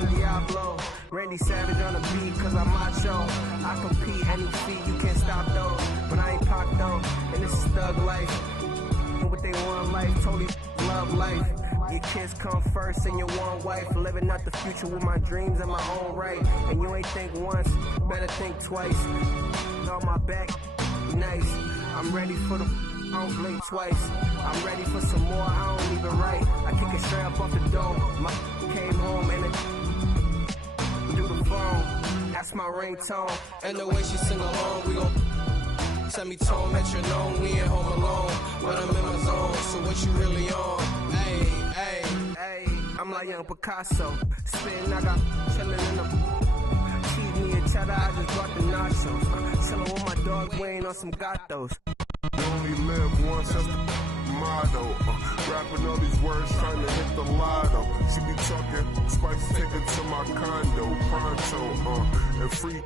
Young Diablo. Randy Savage on the beat, cause I'm macho. I compete any feat, you can't stop though. But I ain't Pac though, and this is thug life. What they want life, totally love life. Your kids come first and your one wife. Living out the future with my dreams and my own right. And you ain't think once, better think twice. On my back, nice. I'm ready for the, I don't blink twice. I'm ready for some more, I don't even write. I kick it straight up off the dome. My came home and it through the phone. That's my ringtone. And the way she sing along, we gon' semitone, metronome, we ain't home alone, but I'm in my zone, so what you really on? Hey, hey, hey, I'm like young Picasso, spitting, I got chillin' in the cheese me and cheddar, I just brought the nachos, chillin' with my dog, we ain't on some gatos. You only live once, that's the motto, rapping all these words, trying to hit the lotto, she be talking, spice, take it to my condo, pronto, and free.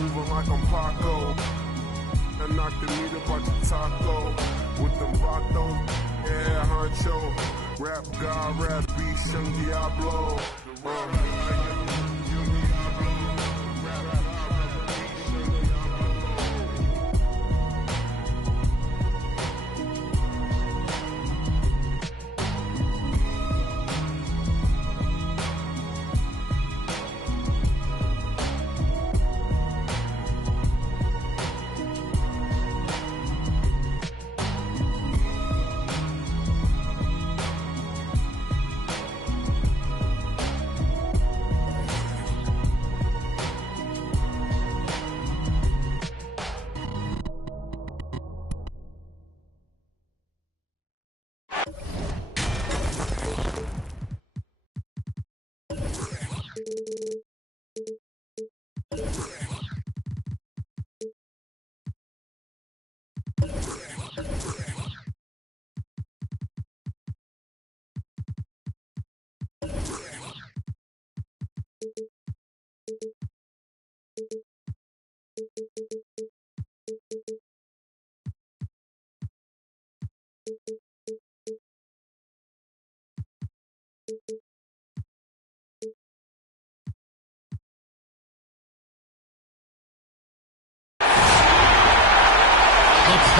Moving like I'm Paco, and knock the meat about your taco with them vatos, yeah, honcho, rap god, rap beast, young Diablo.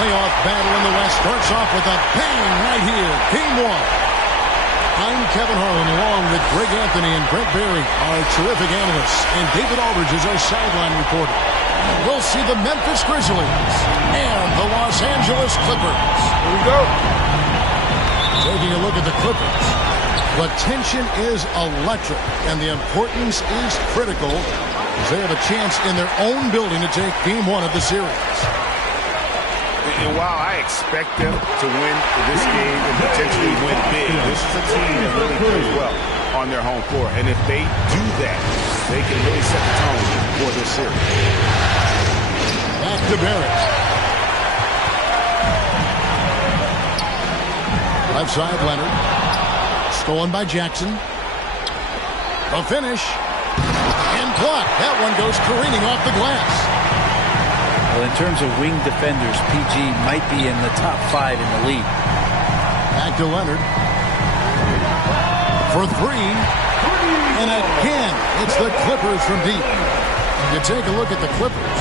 Playoff battle in the West starts off with a bang right here. Game one. I'm Kevin Harlan along with Greg Anthony and Brent Barry, our terrific analysts, and David Aldridge is our sideline reporter. We'll see the Memphis Grizzlies and the Los Angeles Clippers. Here we go. Taking a look at the Clippers. The tension is electric, and the importance is critical as they have a chance in their own building to take game one of the series. And while I expect them to win this game and potentially win big, this is a team that really plays well on their home floor. And if they do that, they can really set the tone for this series. Back to Barrett. Left side, Leonard. Stolen by Jackson. A finish. And blocked. That one goes careening off the glass. Well, in terms of wing defenders, PG might be in the top 5 in the league. Back to Leonard. For three. And again, it's the Clippers from deep. You take a look at the Clippers.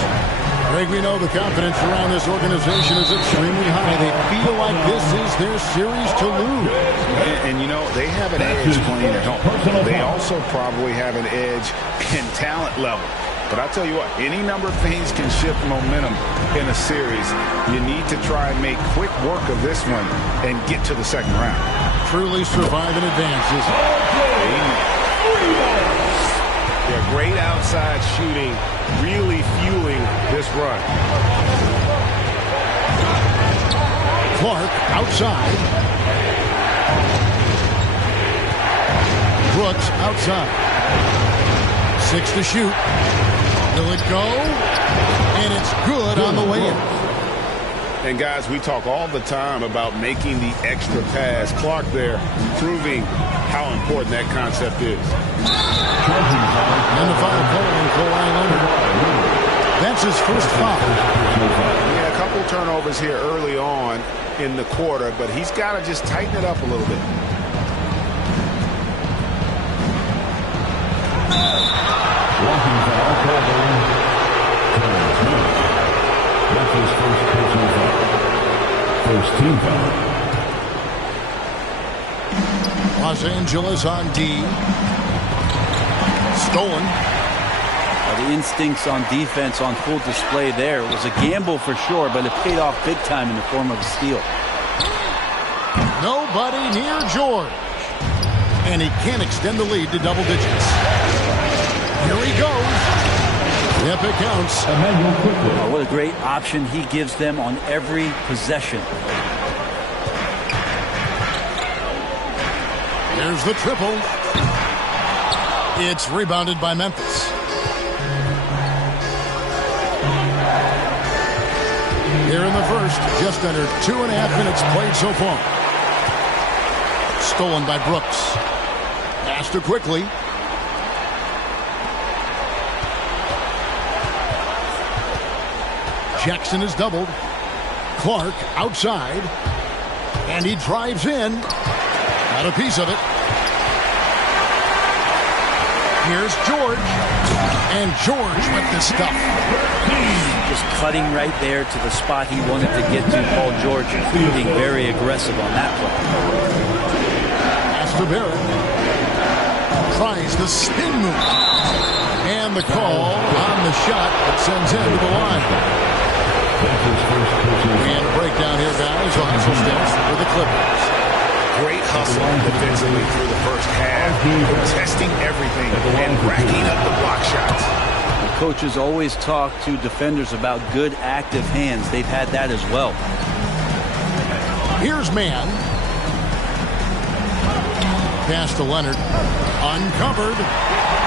Greg, we know the confidence around this organization is extremely high. They feel like this is their series to lose. And you know, they have an edge playing at home. They also probably have an edge in talent level. But I'll tell you what, any number of things can shift momentum in a series. You need to try and make quick work of this one and get to the second round. Truly survive and advance, isn't it? Yeah, great outside shooting, really fueling this run. Clark outside. Brooks outside. 6 to shoot. Will it go? And it's good on the way in. And guys, we talk all the time about making the extra pass. Clark there proving how important that concept is. And the foul call on Kawhi Leonard. That's his first foul. Yeah, a couple turnovers here early on in the quarter, but he's got to just tighten it up a little bit. Walking foul called on Clarence Miller. That's his first personal foul. First team foul. Los Angeles on D. Stolen. The instincts on defense on full display there. It was a gamble for sure, but it paid off big time in the form of a steal. Nobody near George. And he can't extend the lead to double digits. Here he goes. Yep, it counts. Oh, what a great option he gives them on every possession. There's the triple. It's rebounded by Memphis. Here in the first, just under 2.5 minutes played so far. Stolen by Brooks. Passed to quickly. Jackson is doubled. Clark outside. And he drives in. Got a piece of it. Here's George. And George with the stuff. Just cutting right there to the spot he wanted to get to. Paul George being very aggressive on that play. Pass to Barrett. Tries the spin move. And the call on the shot that sends him to the line. And a breakdown here, guys. Russell Stills for the Clippers. Great hustle defensively through the first half. Testing everything and racking up the block shots. Coaches always talk to defenders about good active hands. They've had that as well. Here's man. Pass to Leonard. Uncovered.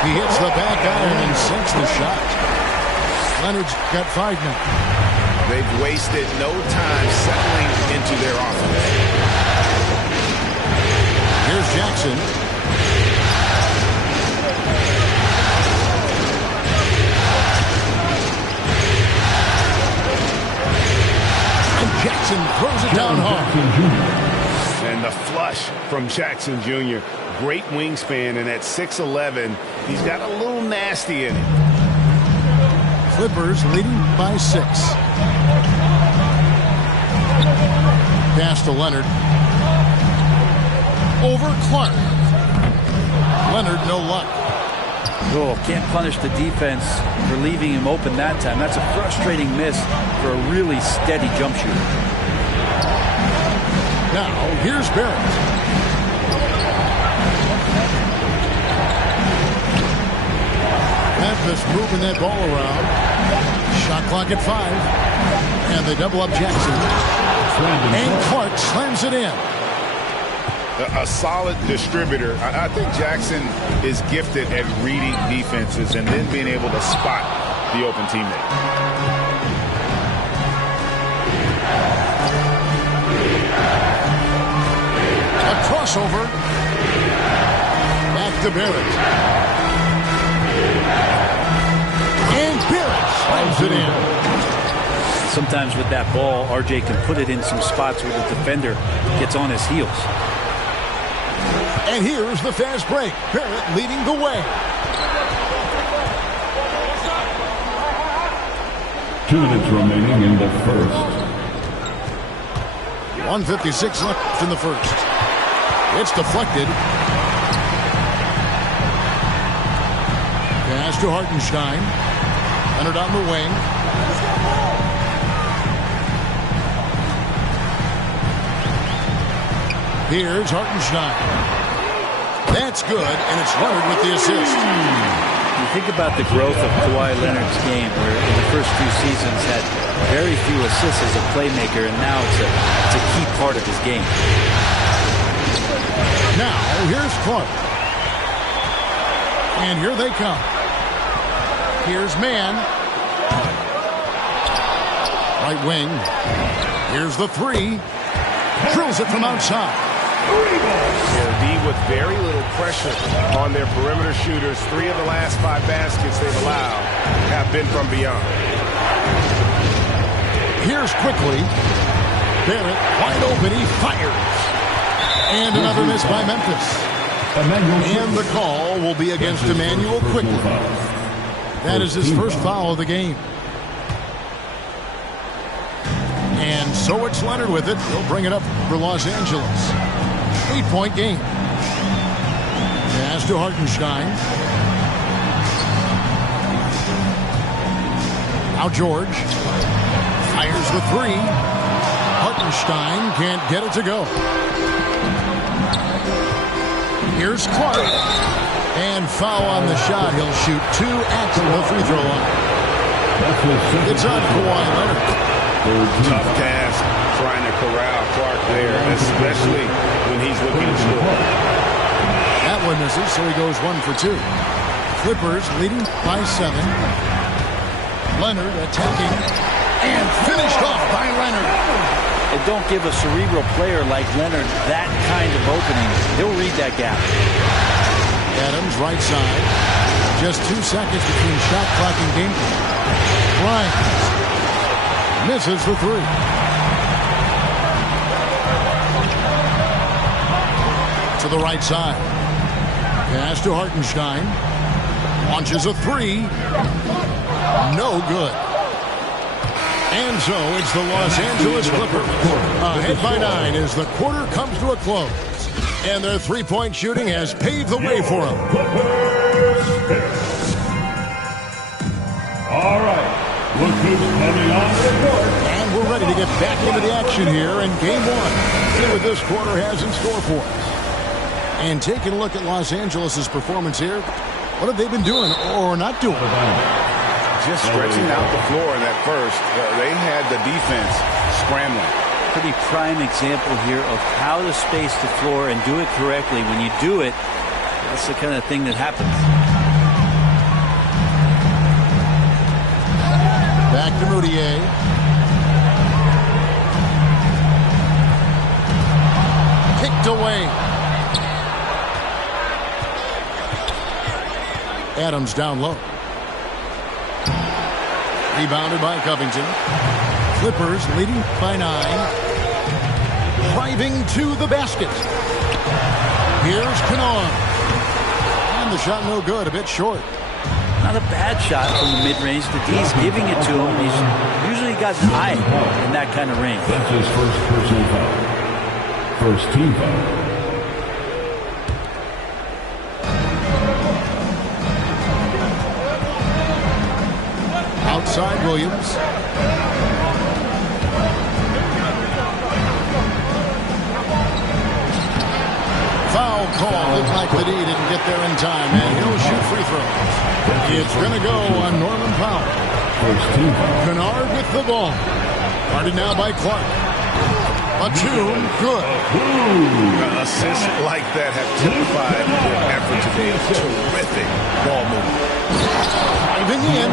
He hits the back iron and sinks the shot. Leonard's got 5 now. They've wasted no time settling into their offense. Here's Jackson. Jackson throws it down hard. And the flush from Jackson Jr. Great wingspan, and at 6'11", he's got a little nasty in it. Clippers leading by 6. Pass to Leonard. Over Clark. Leonard, no luck. Oh, can't punish the defense for leaving him open that time. That's a frustrating miss for a really steady jump shooter. Now, here's Barrett. Memphis moving that ball around. Shot clock at 5. And they double up Jackson. And Clark slams it in. A solid distributor. I think Jackson is gifted at reading defenses and then being able to spot the open teammate. A crossover. Back to Barrett. And Barrett slams it in. Sometimes with that ball, RJ can put it in some spots where the defender gets on his heels. And here's the fast break. Barrett leading the way. 2 minutes remaining in the first. 1:56 left in the first. It's deflected. Pass to Hartenstein. Leonard on the wing. Here's Hartenstein. That's good, and it's Leonard with the assist. You think about the growth of Kawhi Leonard's game, where in the first few seasons had very few assists as a playmaker, and now it's a key part of his game. Now, here's Clark. And here they come. Here's man. Right wing. Here's the 3. Drills it from outside. D with very little pressure on their perimeter shooters. 3 of the last 5 baskets they've allowed have been from beyond. Here's quickly. Barrett wide open. He fires. And another miss by Memphis. And the call will be against Emmanuel quickly. That is his first foul of the game. And so it's Leonard with it. He'll bring it up for Los Angeles. 8-point game. Pass to Hartenstein. Now George fires the three. Hartenstein can't get it to go. Here's Clark. And foul on the shot. He'll shoot 2 at the free throw line. It's on Kawhi Leonard. Tough task trying to corral Clark there, especially when he's looking to score. That one misses, so he goes 1 for 2. Clippers leading by 7. Leonard attacking and finished off by Leonard. And don't give a cerebral player like Leonard that kind of opening. He'll read that gap. Adams right side. Just 2 seconds between shot clock and game clock. Bryant misses the 3. To the right side. Pass to Hartenstein. Launches a 3. No good. And so it's the Los Angeles Clippers ahead by 9 as the quarter comes to a close. And their three-point shooting has paved the way for them. All right. Look who's coming on the court. And we're ready to get back into the action here in Game 1. See what this quarter has in store for us. And taking a look at Los Angeles' performance here, what have they been doing or not doing? Just stretching out the floor in that first. They had the defense scrambling. Pretty prime example here of how to space the floor and do it correctly. When you do it, that's the kind of thing that happens. Back to Moutier. Kicked away. Adams down low. Rebounded by Covington. Clippers leading by 9. Driving to the basket. Here's Kennard. And the shot no good, a bit short. Not a bad shot from the mid-range. The D's giving it to him. He's usually got an eye in that kind of range. That's his first personal foul. First team foul. Outside Williams. Foul call. Looked like the D didn't get there in time, and he'll shoot free throws. It's going to go on Norman Powell. Kennard with the ball. Guarded now by Clark. Batum, good. Assists like that have typified their effort today. Terrific ball movement. Driving in.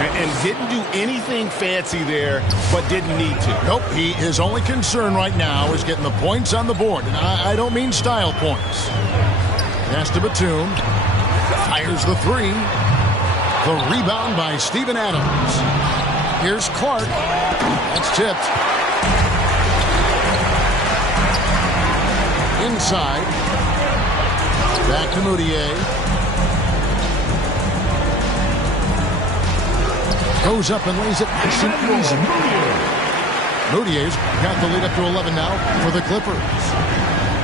And didn't do anything fancy there, but didn't need to. Nope, his only concern right now is getting the points on the board. And I don't mean style points. Pass to Batum. Fires the 3. The rebound by Steven Adams. Here's Clark. That's tipped. Inside. Back to Moutier. Goes up and lays it nice and easy. Moutier's got the lead up to 11 now for the Clippers.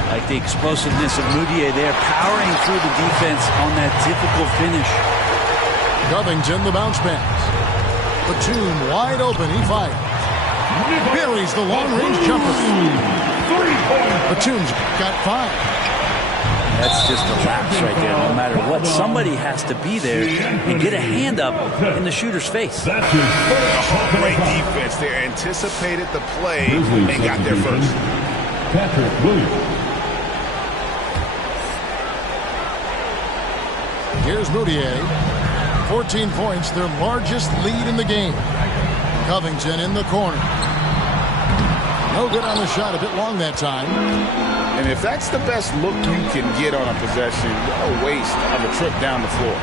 Like the explosiveness of Moutier there, powering through the defense on that difficult finish. Covington, the bounce pass. Batum wide open, he fires. Buries the long-range jumper. Batum's got 5. That's just a lapse right there. No matter what, somebody has to be there and get a hand up in the shooter's face. Great defense there. Anticipated the play and got there first. Patrick Williams. Here's Moutier. 14 points, their largest lead in the game. Covington in the corner. No good on the shot, a bit long that time. And if that's the best look you can get on a possession, what a waste of a trip down the floor.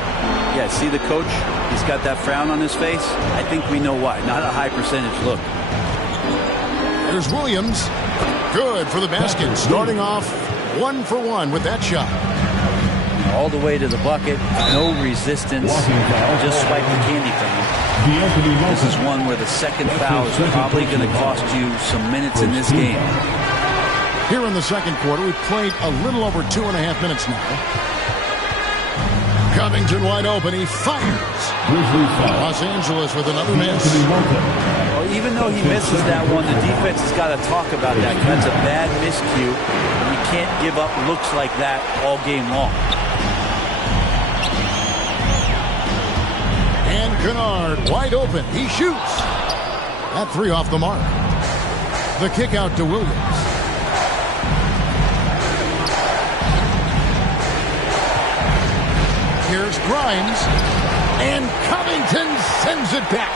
Yeah, see the coach? He's got that frown on his face. I think we know why. Not a high percentage look. There's Williams. Good for the basket. Starting off 1 for 1 with that shot. All the way to the bucket. No resistance. Just swipe the candy from him. This is one where the second foul is probably going to cost you some minutes in this game. Here in the second quarter, we've played a little over 2.5 minutes now. Covington wide open. He fires. Los Angeles with another miss. Well, even though he misses that one, the defense has got to talk about that. That's a bad miscue. You can't give up looks like that all game long. And Kennard wide open. He shoots. That three off the mark. The kick out to Williams. Here's Grimes. And Covington sends it back.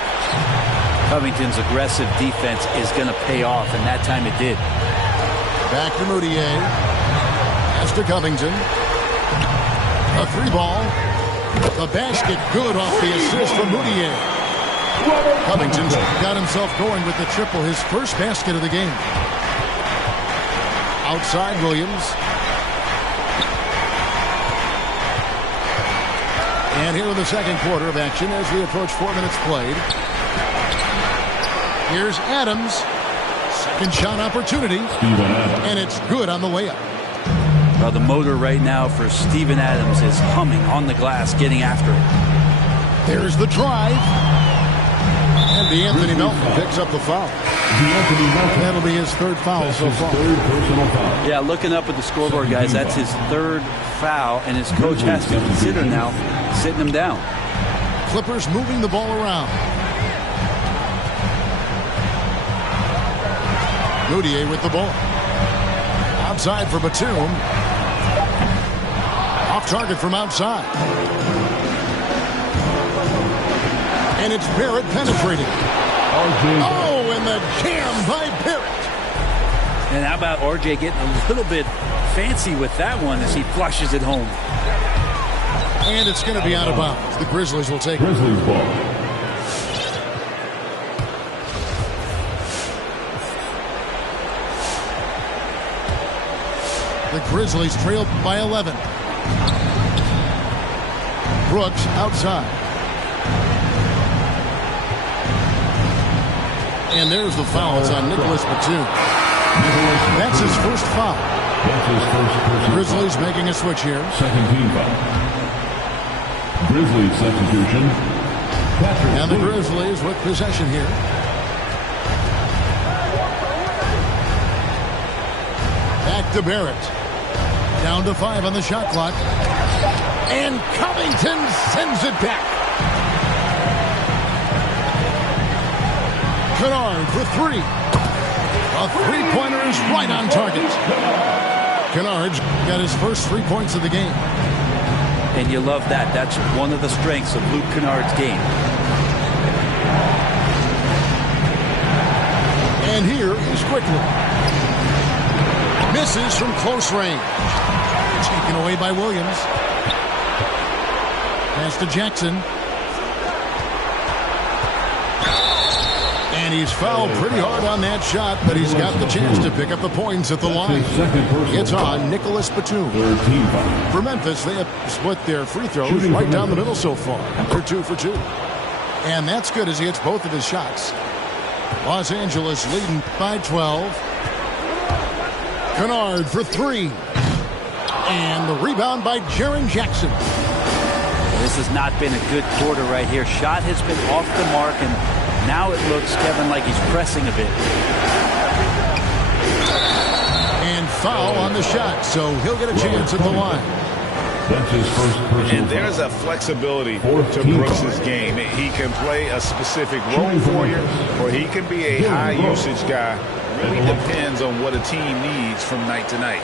Covington's aggressive defense is going to pay off, and that time it did. Back to Moutier. Pass to Covington. A three ball. The basket good off the assist from Moutier. Covington's got himself going with the triple, his first basket of the game. Outside Williams. And here in the second quarter of action as we approach 4 minutes played. Here's Adams. Second shot opportunity. And it's good on the layup. Well, the motor right now for Steven Adams is humming on the glass, getting after it. There's the drive. And DeAnthony Melton picks up the foul. That'll be his third foul so far. Yeah, looking up at the scoreboard, guys, that's his third foul, and his coach has to consider now sitting him down. Clippers moving the ball around. Moutier with the ball. Outside for Batum. Off target from outside. And it's Barrett penetrating. Oh, and the jam by Barrett. And how about RJ getting a little bit fancy with that one as he flushes it home. And it's going to be out of bounds. The Grizzlies will take it. Grizzlies ball. The Grizzlies trail by 11. Brooks outside. And there's the foul. It's on Nicholas Batum. That's his first foul. That's his first Grizzlies foul. Making a switch here. Second team foul. Grizzlies substitution. And the Grizzlies with possession here. Back to Barrett. Down to 5 on the shot clock. And Covington sends it back. Kennard for 3. A three-pointer is right on target. Kennard's got his first 3 points of the game. And you love that. That's one of the strengths of Luke Kennard's game. And here is Quickly. Misses from close range. Taken away by Williams. Pass to Jackson. And he's fouled pretty hard on that shot, but he's got the chance to pick up the points at the line. It's on Nicholas Batum. For Memphis, they have split their free throws right down the middle so far. They're 2 for 2. And that's good as he hits both of his shots. Los Angeles leading by 12. Kennard for 3. And the rebound by Jaren Jackson. This has not been a good quarter right here. Shot has been off the mark, and now it looks, Kevin, like he's pressing a bit. And foul on the shot, so he'll get a chance at the line. That's his first personal. And there's a flexibility to Brooks' game. He can play a specific role for you, or he can be a high-usage guy. Really depends on what a team needs from night to night.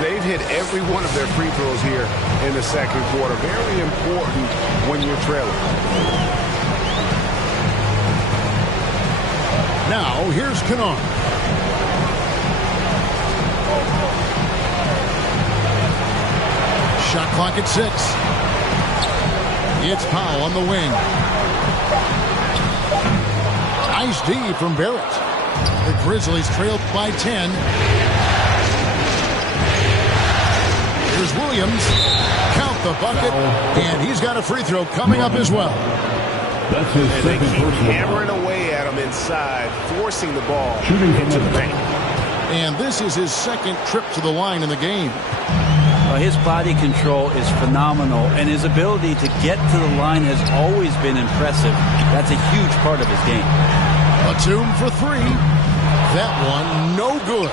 They've hit every one of their free throws here in the second quarter. Very important when you're trailing. Now, here's Kennard. Shot clock at 6. It's Powell on the wing. Nice D from Barrett. The Grizzlies trail by 10. Williams. Count the bucket, and he's got a free throw coming up as well. That's his And they second keep personal hammering foul. away at him inside, forcing the ball Shooting from into the the paint. And this is his second trip to the line in the game. His body control is phenomenal, and his ability to get to the line has always been impressive. That's a huge part of his game. Batum for three. That one, no good.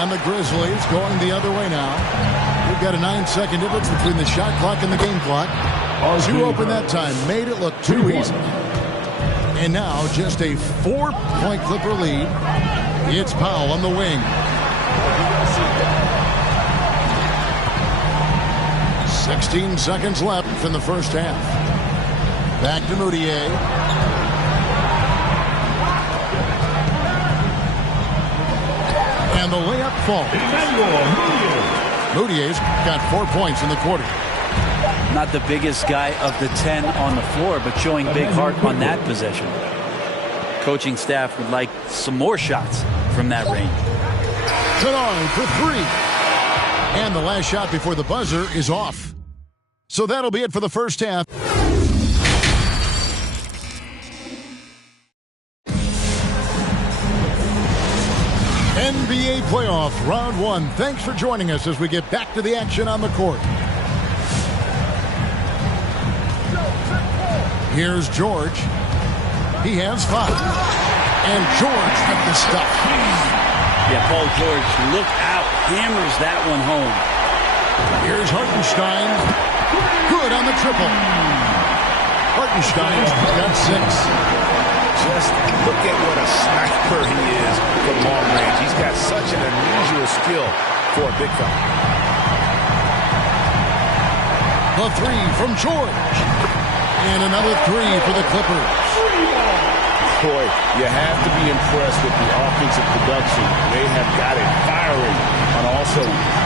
And the Grizzlies going the other way now. We've got a 9-second difference between the shot clock and the game clock. Two open that time, made it look too easy. And now just a 4-point Clipper lead. It's Powell on the wing. 16 seconds left in the first half. Back to Moutier. And the layup falls. Moutier's got 4 points in the quarter. Not the biggest guy of the 10 on the floor, but showing big heart on that possession. Coaching staff would like some more shots from that range. Kennard for three. And the last shot before the buzzer is off. So that'll be it for the first half. NBA playoffs, round one. Thanks for joining us as we get back to the action on the court. Here's George. He has 5. And George with the stuff. Yeah, Paul George, look out. Hammers that one home. Here's Hartenstein. Good on the triple. Hartenstein's got 6. Just look at what a sniper he is from long range. He's got such an unusual skill for a big fella. The 3 from George. And another 3 for the Clippers. Boy, you have to be impressed with the offensive production. They have got it firing on all cylinders.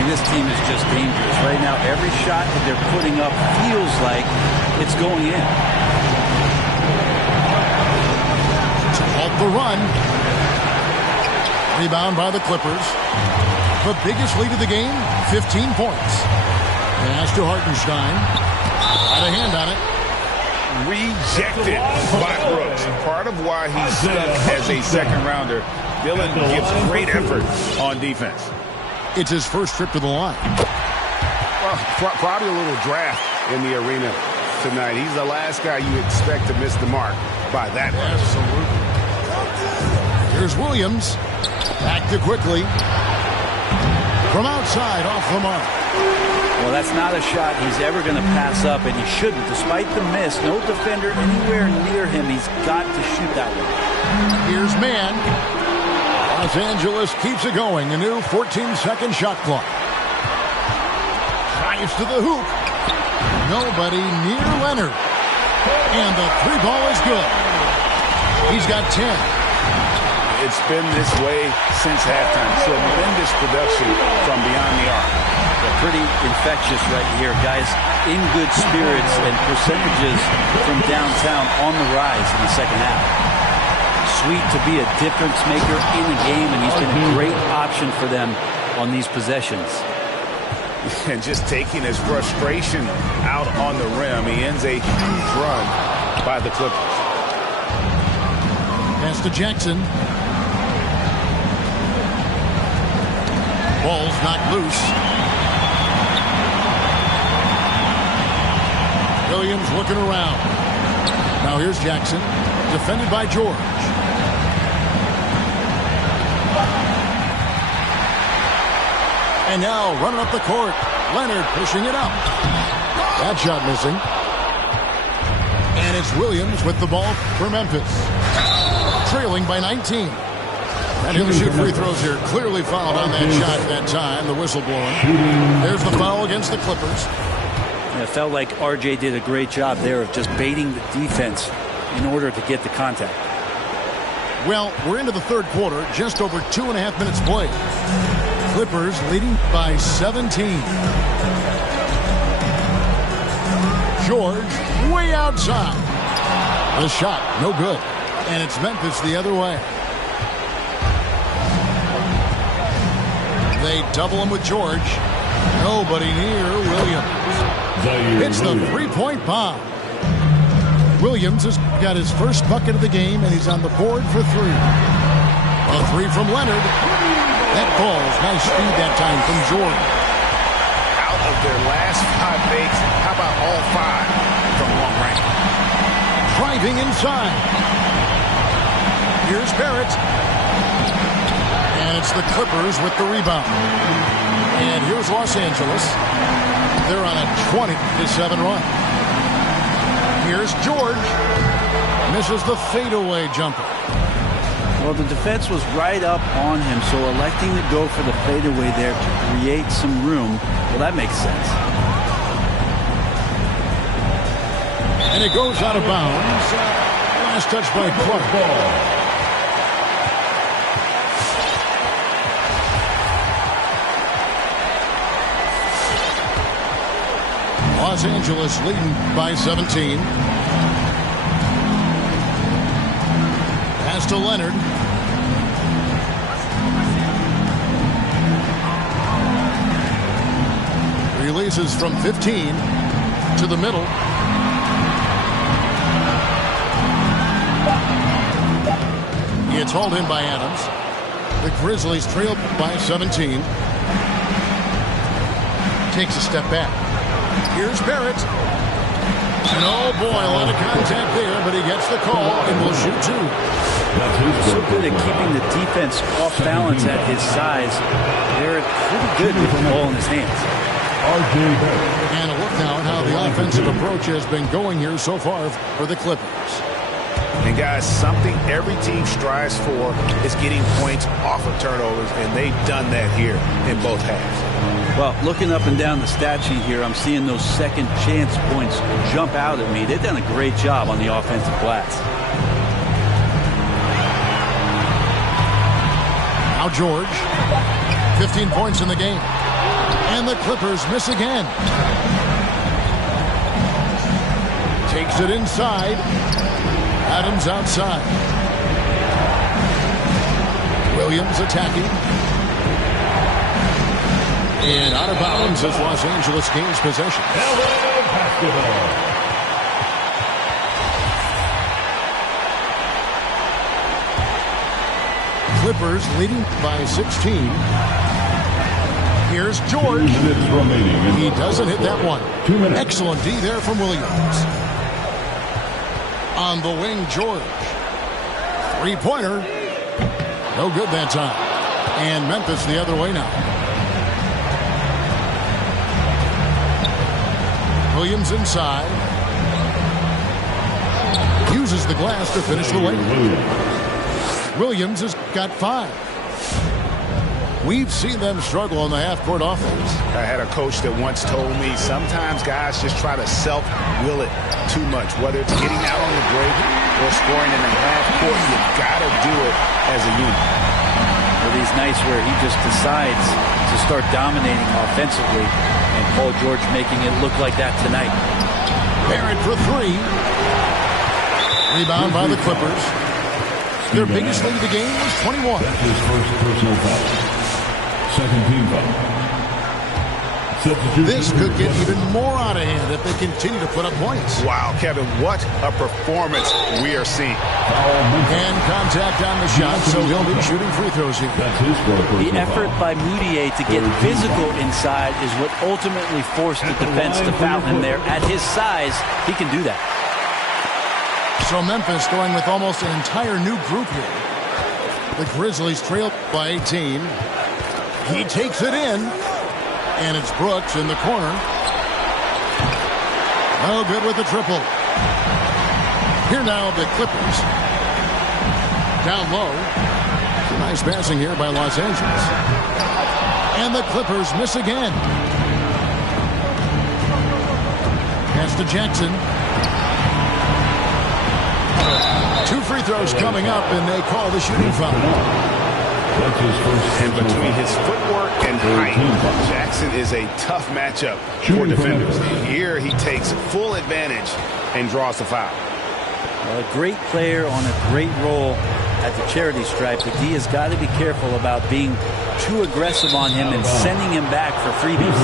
And this team is just dangerous. Right now, every shot that they're putting up feels like it's going in. To halt the run. Rebound by the Clippers. The biggest lead of the game, 15 points. Pass to Hartenstein. Got a hand on it. Rejected by Brooks. Part of why he's stuck as a second rounder. Dillon gives great effort on defense. It's his first trip to the line. Well, probably a little draft in the arena tonight. He's the last guy you expect to miss the mark by that much. Absolutely. Here's Williams. Back to quickly. From outside, off the mark. Well, that's not a shot he's ever going to pass up, and he shouldn't. Despite the miss, no defender anywhere near him. He's got to shoot that one. Here's Mann. Los Angeles keeps it going. A new 14-second shot clock. Drives to the hoop. Nobody near Leonard. And the 3-ball is good. He's got 10. It's been this way since halftime. Tremendous production from beyond the arc. Pretty infectious right here, guys. In good spirits and percentages from downtown on the rise in the second half. Sweet to be a difference maker in the game, and he's been a great option for them on these possessions. And just taking his frustration out on the rim. He ends a huge run by the Clippers. Pass to Jackson. Ball's knocked loose. Williams looking around. Now here's Jackson. Defended by George. And now running up the court. Leonard pushing it up. That shot missing. And it's Williams with the ball for Memphis. Trailing by 19. And he'll shoot free throws here. Clearly fouled on that shot that time. The whistle blowing. There's the foul against the Clippers. And it felt like RJ did a great job there of just baiting the defense in order to get the contact. Well, we're into the third quarter. Just over 2.5 minutes played. Clippers leading by 17. George way outside. The shot, no good. And it's Memphis the other way. They double him with George. Nobody near Williams. Hits the three-point bomb. Williams has got his first bucket of the game, and he's on the board for three. A three from Leonard. That falls. Nice speed that time from Jordan. Out of their last 5 makes, how about all 5 from long range? Driving inside. Here's Barrett. And it's the Clippers with the rebound. And here's Los Angeles. They're on a 20-7 run. Here's George. Misses the fadeaway jumper. Well, the defense was right up on him, so electing to go for the fadeaway there to create some room, well, that makes sense. And it goes out of bounds. Last touch by Clark. Los Angeles leading by 17. Pass to Leonard. Releases from 15 to the middle. It's hauled in by Adams. The Grizzlies trail by 17. Takes a step back. Here's Barrett. And oh boy, a lot of contact there, but he gets the call and will shoot two. So good at keeping the defense off balance at his size. They're pretty good with the ball in his hands. And a look now at how the offensive approach has been going here so far for the Clippers. And guys, something every team strives for is getting points off of turnovers, and they've done that here in both halves. Well, looking up and down the stat sheet here, I'm seeing those second chance points jump out at me. They've done a great job on the offensive glass. Now George, 15 points in the game. And the Clippers miss again. Takes it inside. Adams outside. Williams attacking. And out of bounds as Los Angeles gains possession. Clippers leading by 16. Here's George. He doesn't hit that one. Excellent D there from Williams. On the wing, George. Three-pointer. No good that time. And Memphis the other way now. Williams inside. Uses the glass to finish the lane. Williams has got 5. We've seen them struggle on the half-court offense. I had a coach that once told me sometimes guys just try to self-will it too much, whether it's getting out on the break or scoring in the half-court. You've got to do it as a unit. Well, these nights where he just decides to start dominating offensively, and Paul George making it look like that tonight. Barrett for 3. Rebound by the Clippers. Their biggest lead of the game was 21. That's his first personal foul. Second team foul. This could get even more out of hand if they continue to put up points. Wow, Kevin, what a performance we are seeing. And contact on the shot, so he'll be shooting free throws here. The effort by Moutier to get physical inside is what ultimately forced the defense to foul him there. At his size, he can do that. So Memphis going with almost an entire new group here. The Grizzlies trail by 18. He takes it in. And it's Brooks in the corner. Oh, good with the triple. Here now, the Clippers. Down low. Nice passing here by Los Angeles. And the Clippers miss again. Pass to Jackson. 2 free throws coming up, and they call the shooting foul. And between his footwork and height, Jackson is a tough matchup for defenders. Here he takes full advantage and draws the foul. A great player on a great role. at the charity stripe, but D has got to be careful about being too aggressive on him and sending him back for freebies.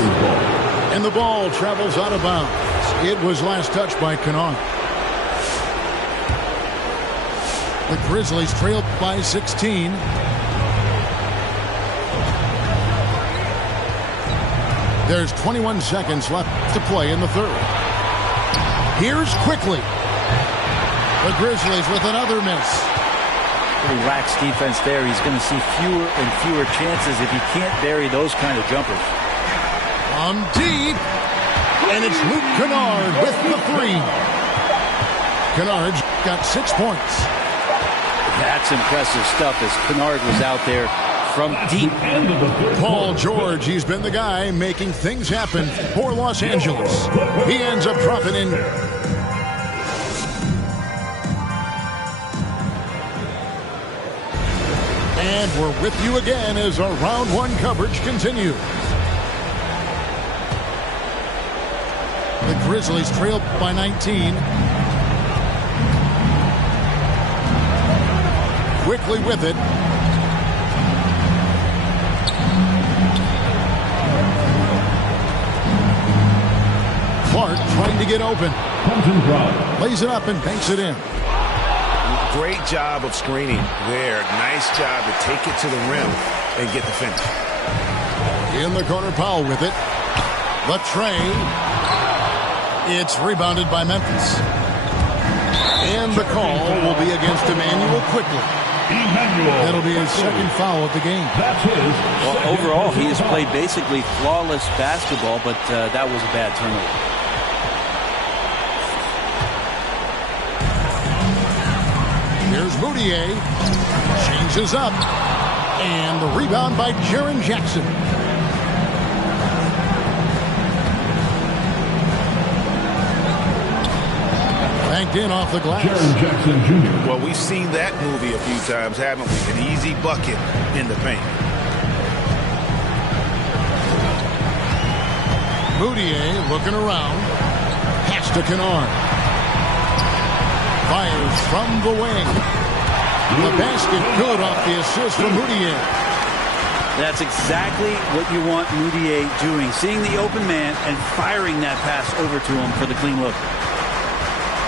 And the ball travels out of bounds. It was last touched by Kennard. The Grizzlies trailed by 16. There's 21 seconds left to play in the third. Here's quickly. The Grizzlies with another miss. Pretty lax defense there. He's going to see fewer and fewer chances if he can't bury those kind of jumpers. On deep. And it's Luke Kennard with the three. Kennard's got 6 points. That's impressive stuff as Kennard was out there from deep. Paul George, he's been the guy making things happen for Los Angeles. He ends up dropping in. And we're with you again as our round one coverage continues. The Grizzlies trail by 19. Quickly with it. Clark trying to get open. Lays it up and banks it in. Great job of screening there. Nice job to take it to the rim and get the finish. In the corner, Powell with it. The tray. It's rebounded by Memphis. And the call will be against Emmanuel quickly. That'll be his second foul of the game. Well, overall, he has played basically flawless basketball, but that was a bad turnover. Here's Moutier. Changes up. And the rebound by Jaren Jackson. Banked in off the glass. Jaren Jackson Jr. Well, we've seen that movie a few times, haven't we? An easy bucket in the paint. Moutier looking around. Pass to Kennard. Fires from the wing. The basket good off the assist from Moutier. That's exactly what you want Moutier doing. Seeing the open man and firing that pass over to him for the clean look.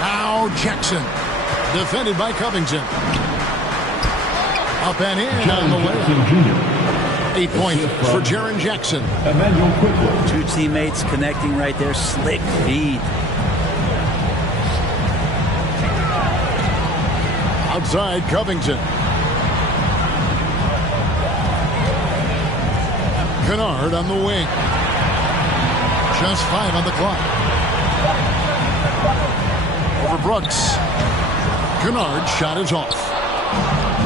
Now Jackson. Defended by Covington. Up and in on the way. 8 points for Jaren Jackson. Two teammates connecting right there. Slick feed. Outside Covington. Kennard on the wing. Just 5 on the clock. Over Brooks. Kennard's shot is off.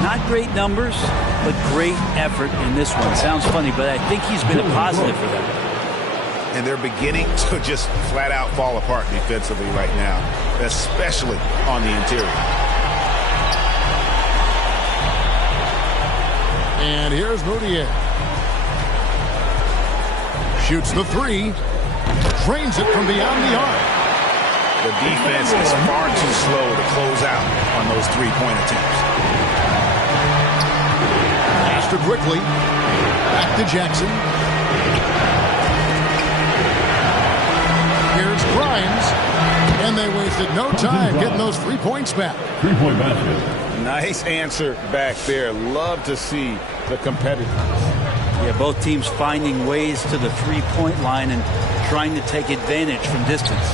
Not great numbers, but great effort in this one. Sounds funny, but I think he's been a positive for them. And they're beginning to just flat out fall apart defensively right now, especially on the interior. And here's Moutier. Shoots the three. Drains it from beyond the arc. The defense is far too slow to close out on those three-point attempts. Pass to quickly. Back to Jackson. Here's Grimes. And they wasted no time getting those 3 points back. 3-point basket. Nice answer back there. Love to see the competitiveness. Yeah, both teams finding ways to the three-point line and trying to take advantage from distance.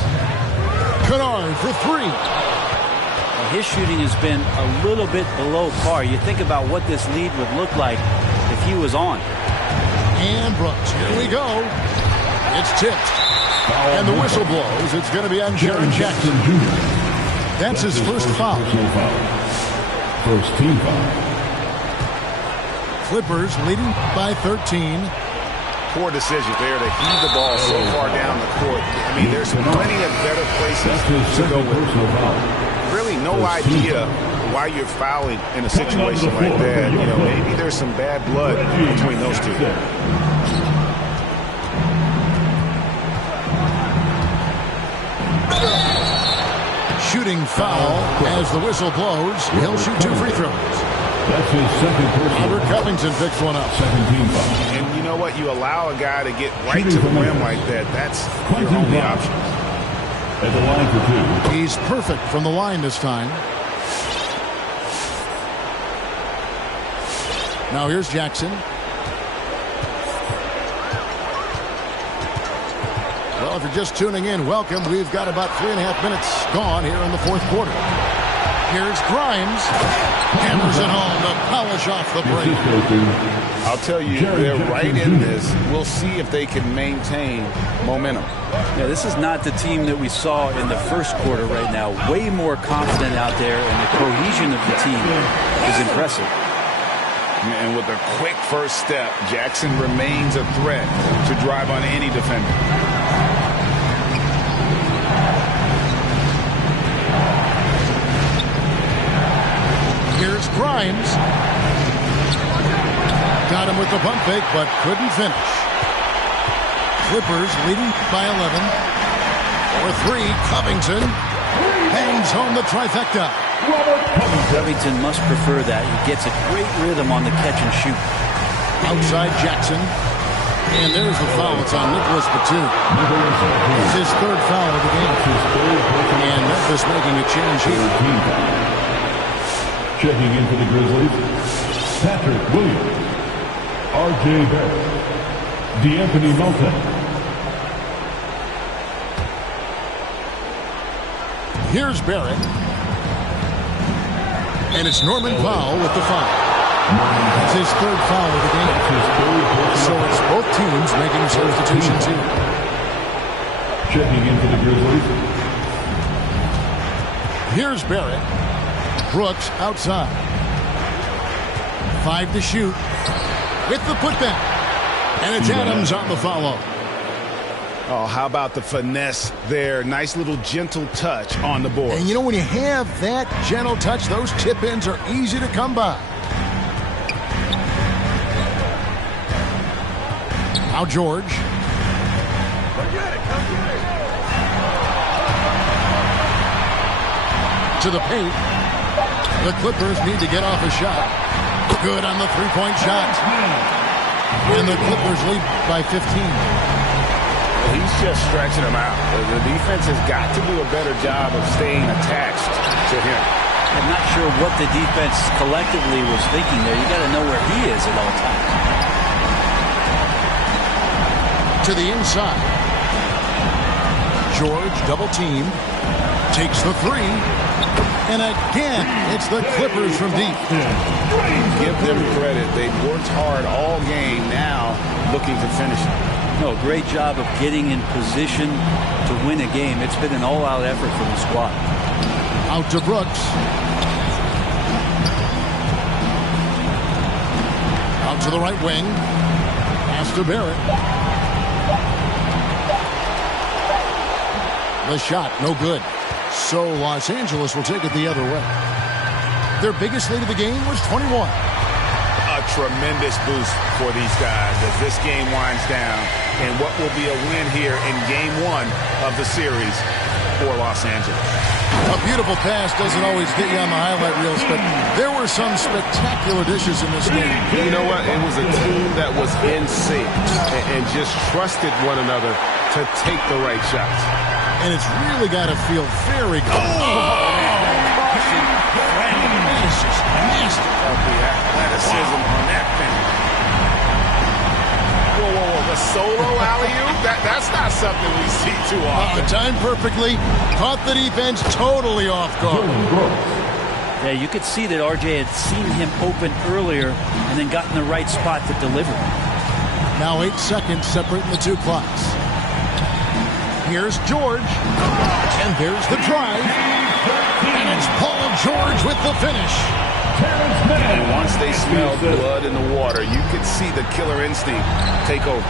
Kennard for three. Well, his shooting has been a little bit below par. You think about what this lead would look like if he was on. And Brooks, here we go. It's tipped. And the whistle blows. It's going to be on Jaren Jackson Jr. That's his first foul. First team foul. Clippers leading by 13. Poor decision there to heave the ball so far down the court. I mean, there's plenty of better places to go with it. Really no idea why you're fouling in a situation like that. You know, maybe there's some bad blood between those two. Shooting foul as the whistle blows. He'll shoot 2 free throws. That's his second personal. Robert Covington picks one up. 17 foul. And you know what? You allow a guy to get right to the rim like that. That's your only option. At the line for two. He's perfect from the line this time. Now here's Jackson. Well, if you're just tuning in, welcome. We've got about 3.5 minutes gone here in the fourth quarter. Here's Grimes. Hammers it home to polish off the break. I'll tell you, they're right in this. We'll see if they can maintain momentum. Yeah, this is not the team that we saw in the first quarter right now. Way more confident out there, and the cohesion of the team is impressive. And with a quick first step, Jackson remains a threat to drive on any defender. Here's Grimes. Got him with the pump fake, but couldn't finish. Clippers leading by 11. For three, Covington hangs home the trifecta. Covington must prefer that. He gets a great rhythm on the catch and shoot. Outside Jackson. And there's the foul. It's on Nicholas Batum. It's his third foul of the game. And Memphis making a change here. Checking in for the Grizzlies, Patrick Williams, R.J. Barrett, D'Anthony Melton. Here's Barrett. And it's Norman Powell with the foul. It's his third foul of the game. So it's both teams making substitutions here. Checking in for the Grizzlies. Here's Barrett. Brooks outside. 5 to shoot. With the putback. And it's Adams on the follow. Oh, how about the finesse there? Nice little gentle touch on the board. And you know, when you have that gentle touch, those tip-ins are easy to come by. Now George. To the paint. The Clippers need to get off a shot. Good on the three-point shot. And the Clippers lead by 15. He's just stretching them out. The defense has got to do a better job of staying attached to him. I'm not sure what the defense collectively was thinking there. You got to know where he is at all times. To the inside. George double-teamed. Takes the three. And again, it's the Clippers from deep. Give them credit. They've worked hard all game, now looking to finish it. No, great job of getting in position to win a game. It's been an all-out effort from the squad. Out to Brooks. Out to the right wing. Pass to Barrett. The shot, no good. So Los Angeles will take it the other way. Their biggest lead of the game was 21. A tremendous boost for these guys as this game winds down and what will be a win here in game one of the series for Los Angeles. A beautiful pass doesn't always get you on the highlight reels, but there were some spectacular dishes in this game. You know what? It was a team that was in sync and just trusted one another to take the right shots. And it's really got to feel very good. It's just nasty. The athleticism on that thing. Whoa. The solo alley-oop? That's not something we see too often. Timed perfectly. Caught the defense totally off guard. Yeah, you could see that RJ had seen him open earlier and then got in the right spot to deliver. Now 8 seconds separating the two clocks. Here's George. And there's the drive. And it's Paul George with the finish. And once they smelled blood in the water, you could see the killer instinct take over.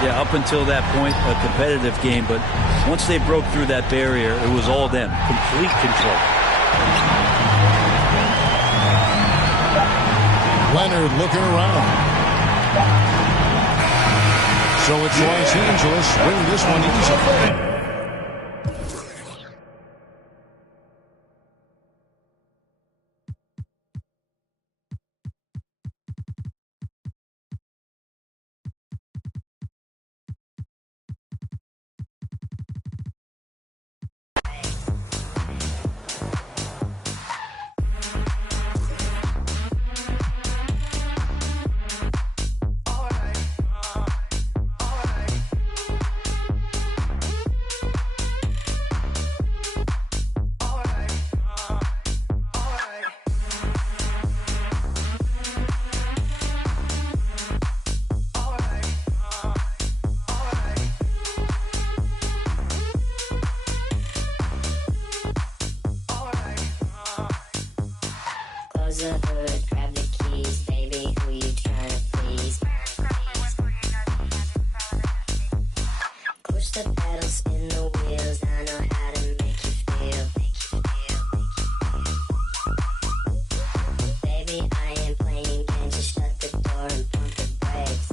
Yeah, up until that point, a competitive game. But once they broke through that barrier, it was all them. Complete control. Leonard looking around. So it's Los Angeles winning this one easily. Use the hood, grab the keys, baby, who you trying to please? Push the pedal, spin the wheels, I know how to make you feel. Baby, I ain't playing games, just shut the door and pump the brakes.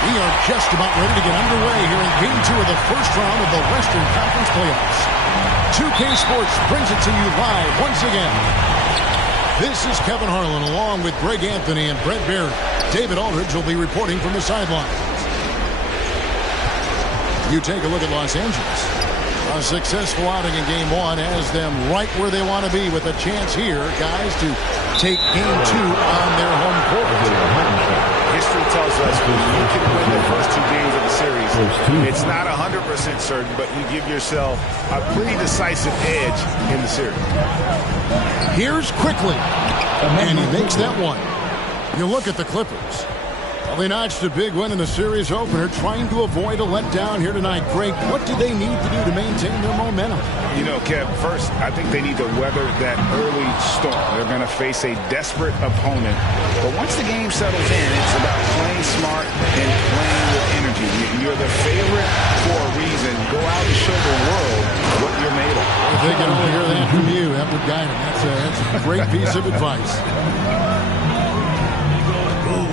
We are just about ready to get underway here in Game 2 of the first round of the Western Conference Playoffs. 2K Sports brings it to you live once again. This is Kevin Harlan along with Greg Anthony and Brett Barry. David Aldridge will be reporting from the sidelines. You take a look at Los Angeles. A successful outing in Game 1 has them right where they want to be with a chance here, guys, to take Game 2 on their home court. History tells us when you can win the first 2 games of the series, it's not 100% certain, but you give yourself a pretty decisive edge in the series. Here's Quickly, and he makes that one. You look at the Clippers. Well, they notched a big win in the series opener, trying to avoid a letdown here tonight. Greg, what do they need to do to maintain their momentum? You know, Kev, first, I think they need to weather that early storm. They're going to face a desperate opponent. But once the game settles in, it's about playing smart and playing with energy. You're the favorite for a reason. Go out and show the world what you're made of. If they can only hear that from you, that would guide them. That's a great piece of advice.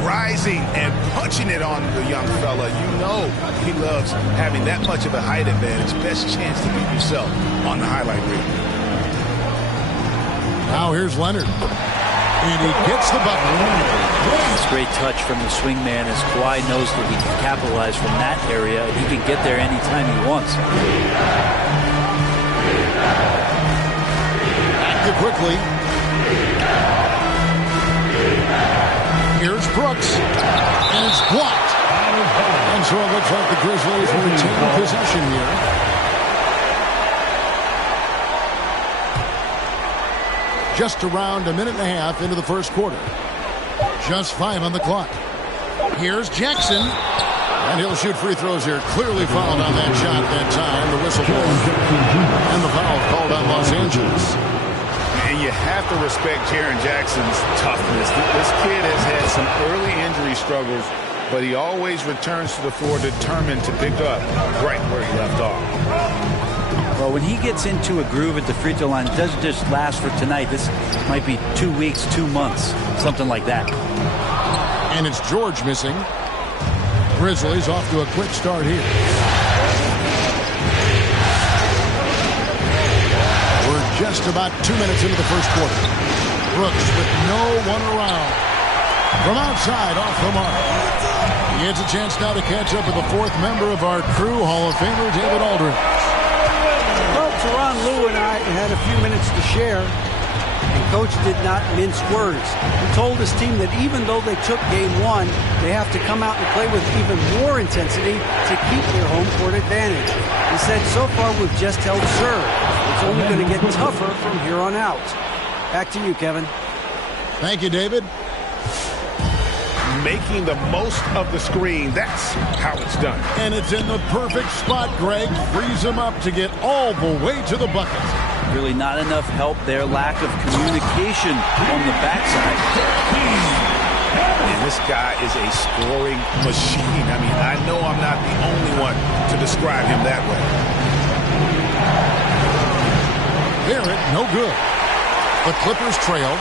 Rising and punching it on the young fella. You know he loves having that much of a height advantage. Best chance to beat yourself on the highlight reel. Now here's Leonard. And he gets the button. It's a great touch from the swing man as Kawhi knows that he can capitalize from that area. He can get there anytime he wants. Back to Quickly. Here's Brooks, and it's blocked. And so it looks like the Grizzlies will retain possession here. Just around a minute and a half into the first quarter. Just 5 on the clock. Here's Jackson, and he'll shoot free throws here. Clearly fouled on that shot at that time. The whistle blows. And the foul called on Los Angeles. And you have to respect Jaren Jackson's toughness. This kid has had some early injury struggles, but he always returns to the floor determined to pick up right where he left off. Well, when he gets into a groove at the free throw line, it doesn't just last for tonight. This might be 2 weeks, 2 months, something like that. And it's George missing. Grizzlies off to a quick start here. Just about 2 minutes into the first quarter. Brooks with no one around. From outside, off the mark. He gets a chance now to catch up with the 4th member of our crew, Hall of Famer David Aldridge. Well, Teron Lue and I had a few minutes to share, and Coach did not mince words. He told his team that even though they took Game 1, they have to come out and play with even more intensity to keep their home court advantage. He said, so far we've just held serve. It's only going to get tougher from here on out. Back to you, Kevin. Thank you, David. making the most of the screen. That's how it's done. And it's in the perfect spot, Greg. Frees him up to get all the way to the bucket. Really not enough help there. Lack of communication on the backside. And this guy is a scoring machine. I mean, I know I'm not the only one to describe him that way. Barrett, no good. The Clippers trail.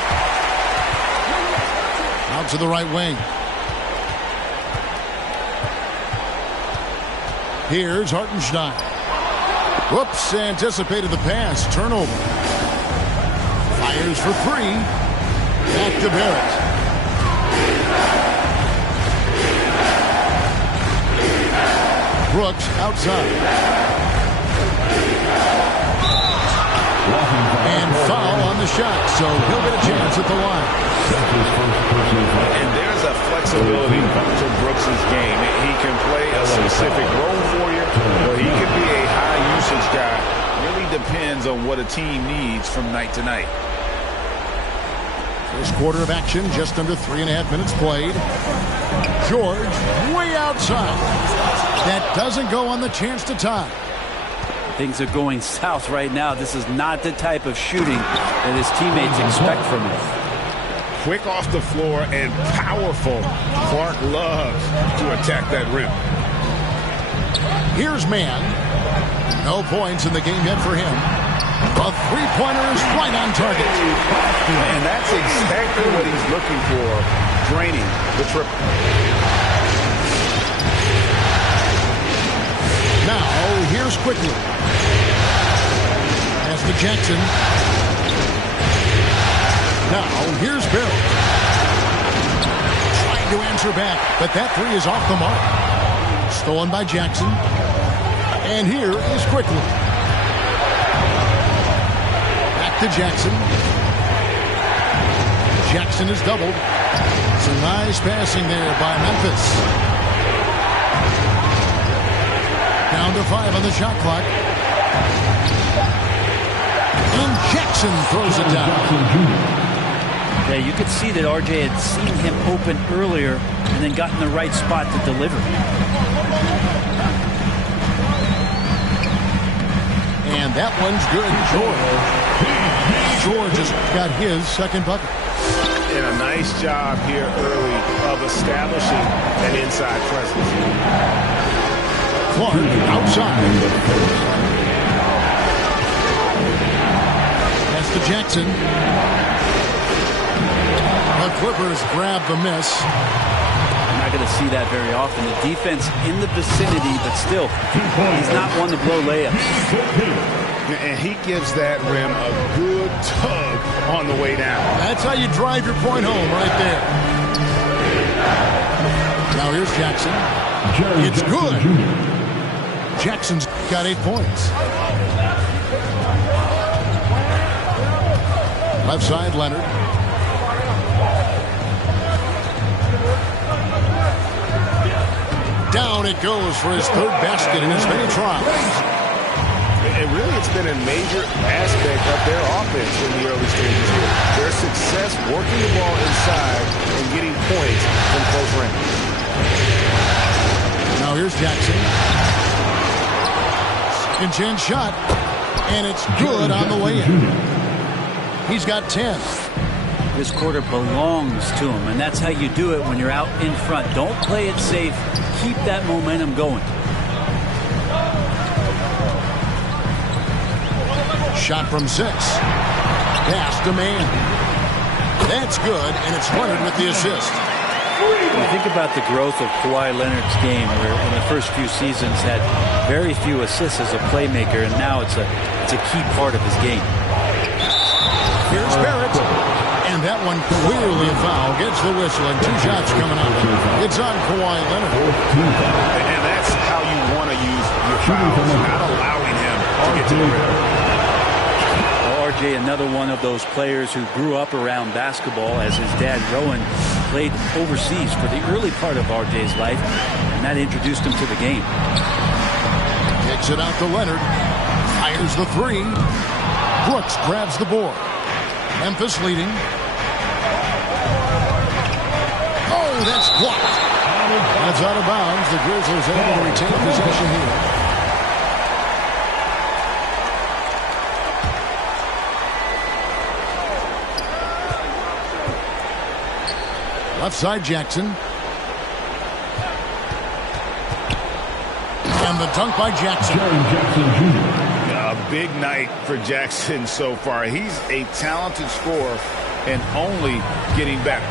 Out to the right wing. Here's Hartenstein. Whoops, anticipated the pass. Turnover. Fires for three. Back to Barrett. Brooks outside. And foul on the shot, so he'll get a chance at the line. And there's a flexibility to Brooks' game. He can play a specific role for you, or he can be a high-usage guy. Really depends on what a team needs from night to night. First quarter of action, just under 3.5 minutes played. George way outside. That doesn't go on the chance to tie. Things are going south right now. This is not the type of shooting that his teammates expect from him. Quick off the floor and powerful. Clark loves to attack that rim. Here's Mann. No points in the game yet for him. A three-pointer is right on target. And that's exactly what he's looking for, draining the triple. Now, here's Quickly. Pass to Jackson. Now, here's Barrett. Trying to answer back, but that three is off the mark. Stolen by Jackson. And here is Quickly. Back to Jackson. Jackson is doubled. Some nice passing there by Memphis. Down to 5 on the shot clock. And Jackson throws it down. Yeah, you could see that RJ had seen him open earlier and then got in the right spot to deliver. And that one's good. George has got his second bucket. And a nice job here early of establishing an inside presence. Clark outside. Pass to Jackson. The Clippers grab the miss. You're not going to see that very often. The defense in the vicinity, but still, he's not one to blow layups. And he gives that rim a good tug on the way down. That's how you drive your point home right there. Now here's Jackson. It's good. Jackson's got 8 points. Left side, Leonard. Down it goes for his third basket in as many tries. And really, it's been a major aspect of their offense in the early stages here. Their success working the ball inside and getting points from close range. Now here's Jackson. Second chance shot. And it's good on the way in. He's got 10. This quarter belongs to him, and that's how you do it when you're out in front. Don't play it safe. Keep that momentum going. Shot from 6. Pass to Mann. That's good, and it's Leonard with the assist. You think about the growth of Kawhi Leonard's game, where in the first few seasons had very few assists as a playmaker, and now it's a key part of his game. Here's Barrett. And that one clearly a foul. Gets the whistle, and 2 shots coming up. It's on Kawhi Leonard. And that's how you want to use your fouls, not allowing him to get to the rim. RJ, another one of those players who grew up around basketball, as his dad, Rowan, played overseas for the early part of RJ's life, and that introduced him to the game. Kicks it out to Leonard. Fires the 3. Brooks grabs the board. Memphis leading. Oh, that's blocked. That's out of bounds. The Grizzlies able to retain possession here. Left side, Jackson. And the dunk by Jackson. A big night for Jackson so far. He's a talented scorer and only getting better.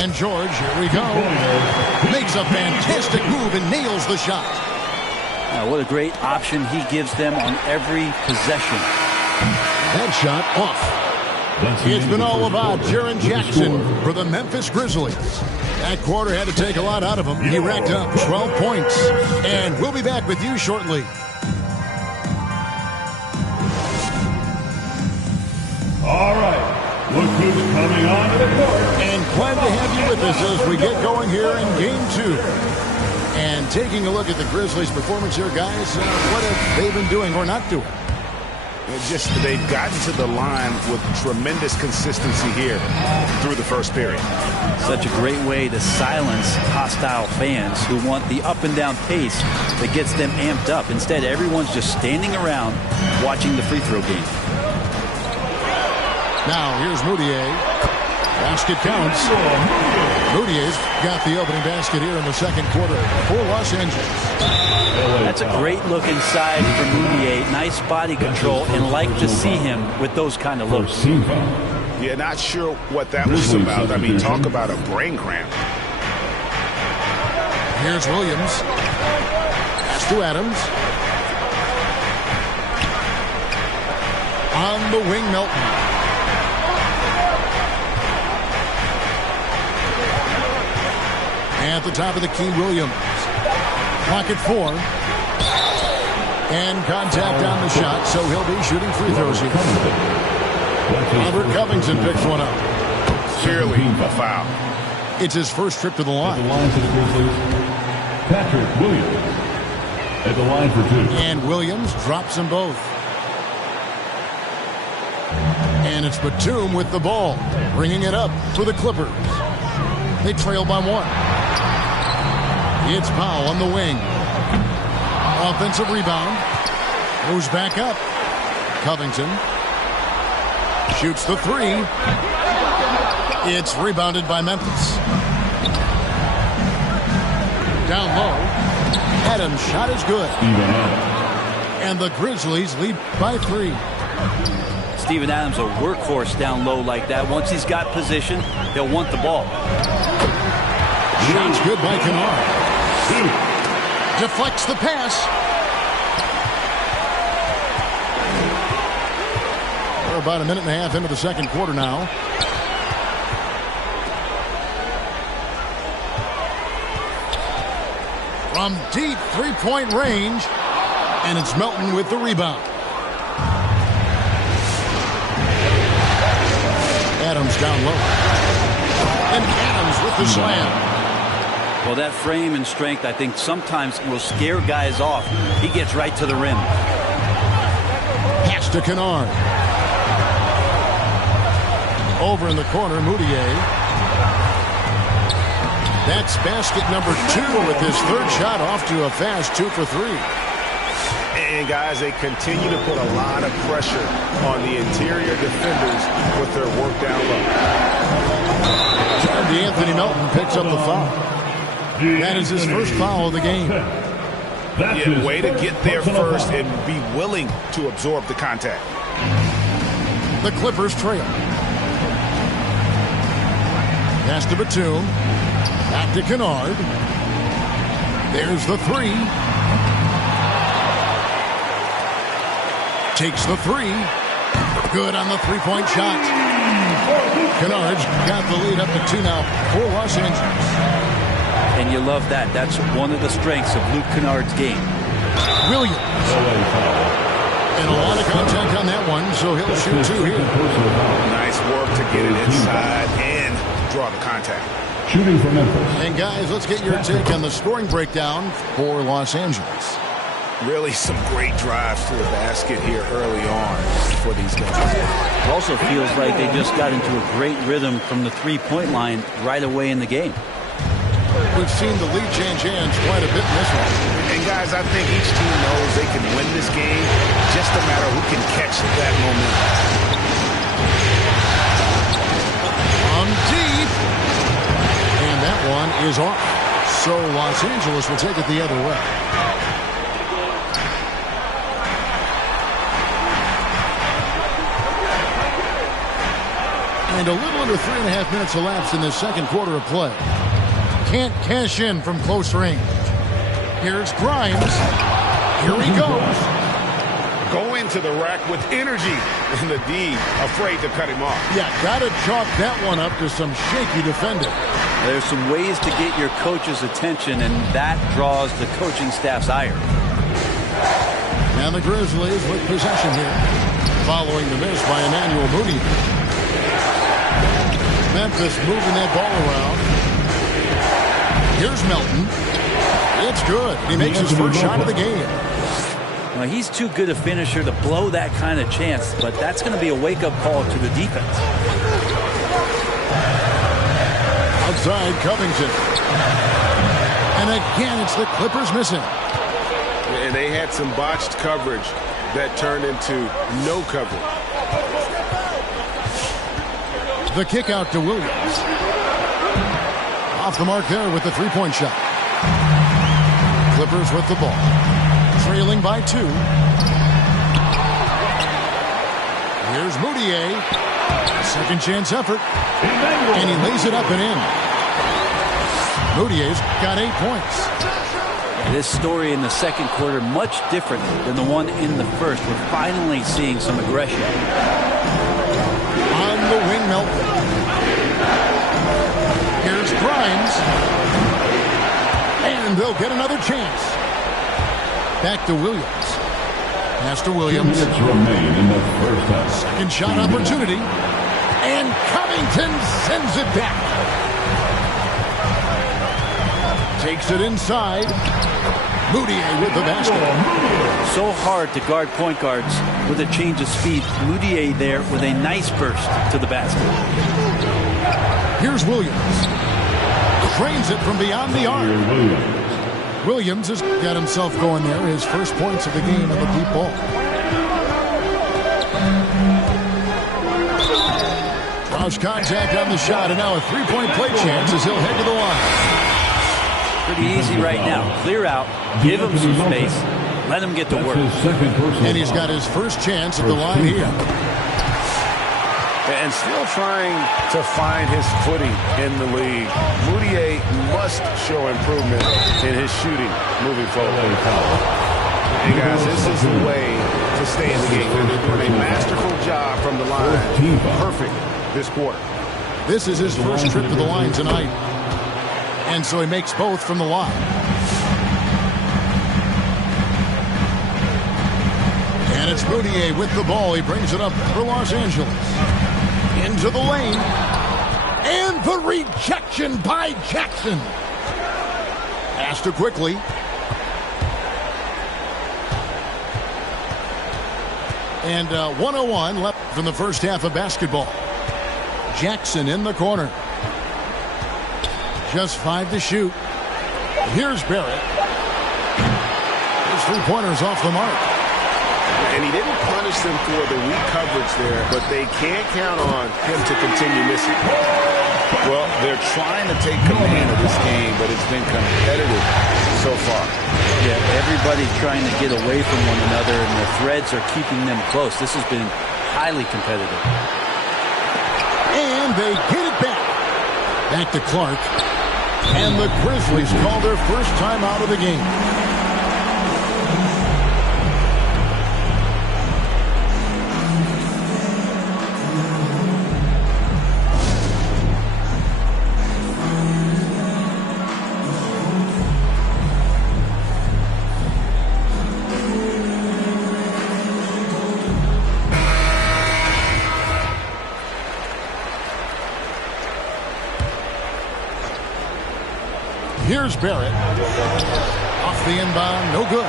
And George, here we go. Makes a fantastic move and nails the shot. What a great option he gives them on every possession. That shot off. It's been all about Jaren Jackson for the Memphis Grizzlies. That quarter had to take a lot out of him. He racked up 12 points. And we'll be back with you shortly. All right. Look who's coming onto the court. And glad to have you with us as we get going here in Game 2. And taking a look at the Grizzlies' performance here, guys, what have they been doing or not doing? Just they've gotten to the line with tremendous consistency here through the first period. Such a great way to silence hostile fans who want the up and down pace that gets them amped up. Instead, everyone's just standing around watching the free throw game. Now here's Moutier. Basket counts. Moutier's got the opening basket here in the second quarter for Los Angeles. That's a great look inside for Moutier. Nice body control, and like to see him with those kind of looks. Yeah, not sure what that was about. I mean, talk about a brain cramp. Here's Williams. Pass to Adams. On the wing, Melton. At the top of the key, Williams. Clock at 4. And contact on the shot, so he'll be shooting free throws here. Robert Covington picks one up. Clearly a foul. It's his first trip to the line. At the line for the Grizzlies, Patrick Williams. At the line for 2. And Williams drops them both. And it's Batum with the ball, bringing it up for the Clippers. They trail by 1. It's Powell on the wing. Offensive rebound. Goes back up. Covington shoots the 3. It's rebounded by Memphis. Down low. Adams' shot is good. And the Grizzlies lead by 3. Steven Adams, a workhorse down low like that. Once he's got position, he'll want the ball. Shot's good by Kennard. Deflects the pass. We're about a minute and a half into the second quarter now. From deep three-point range. And it's Melton with the rebound. Adams down low. And Adams with the slam. Well, that frame and strength, I think, sometimes will scare guys off. He gets right to the rim. Pass to Kennard. Over in the corner, Moutier. That's basket number 2 with his third shot off to a fast 2 for 3. And, guys, they continue to put a lot of pressure on the interior defenders with their work down low. Anthony Melton picks up the foul. That is his first foul of the game. Yeah, way to get there first and be willing to absorb the contact. The Clippers trail. Pass to Batum. Back to Kennard. There's the 3. Takes the 3. Good on the three-point shot. Kennard's got the lead up to 2 now for Los Angeles. And you love that. That's one of the strengths of Luke Kennard's game. Williams. And a lot of contact on that one, so he'll shoot 2 here. Nice work to get it inside and draw the contact. Shooting from Memphis. And guys, let's get your take on the scoring breakdown for Los Angeles. Really some great drives to the basket here early on for these guys. It also feels like they just got into a great rhythm from the three-point line right away in the game. We've seen the lead change hands quite a bit in this one. And guys, I think each team knows they can win this game. Just a matter who can catch that momentum. On deep. And that one is off. So Los Angeles will take it the other way. And a little under 3.5 minutes elapsed in the second quarter of play. Can't cash in from close range. Here's Grimes. Here he goes. Going to the rack with energy. And the D afraid to cut him off. Yeah, got to chalk that one up to some shaky defending. There's some ways to get your coach's attention, and that draws the coaching staff's ire. And the Grizzlies with possession here. Following the miss by Emmanuel Moody. Memphis moving that ball around. Here's Melton. It's good. He makes his first shot of the game. Well, he's too good a finisher to blow that kind of chance, but that's going to be a wake-up call to the defense. Outside Covington. And again, it's the Clippers missing. And they had some botched coverage that turned into no coverage. The kick out to Williams. Off the mark there with the three-point shot. Clippers with the ball. Trailing by 2. Here's Moutier. Second chance effort. And he lays it up and in. Moutier's got 8 points. This story in the second quarter much different than the one in the first. We're finally seeing some aggression. On the wing, Melton. Here's Grimes. And they'll get another chance. Back to Williams. Pass to Williams. 2 minutes remain in the first half. Second shot opportunity. And Covington sends it back. Takes it inside. Moutier with the basket. So hard to guard point guards with a change of speed. Moutier there with a nice burst to the basket. Here's Williams. Cranes it from beyond the arc. Williams has got himself going there. His first points of the game on the deep ball. Draws contact on the shot, and now a three-point play chance as he'll head to the line. Pretty easy right now. Clear out, give him some space, let him get to work. And he's got his first chance at the line here. And still trying to find his footing in the league. Moutier must show improvement in his shooting moving forward. Hey guys, this is the way to stay in the game. A masterful job from the line. Perfect this quarter. This is his first trip to the line tonight. And so he makes both from the line. And it's Moutier with the ball. He brings it up for Los Angeles. Into the lane. And the rejection by Jackson. Pass to quickly. And 1:01 left from the first half of basketball. Jackson in the corner. Just 5 to shoot. Here's Barrett. His three-pointer's off the mark. And he didn't punish them for the weak coverage there, but they can't count on him to continue missing. Well, they're trying to take command of this game, but it's been competitive so far. Yeah, everybody's trying to get away from one another, and the threads are keeping them close. This has been highly competitive. And they get it back. Back to Clark. And the Grizzlies call their first time out of the game. Here's Barrett. Off the inbound, no good.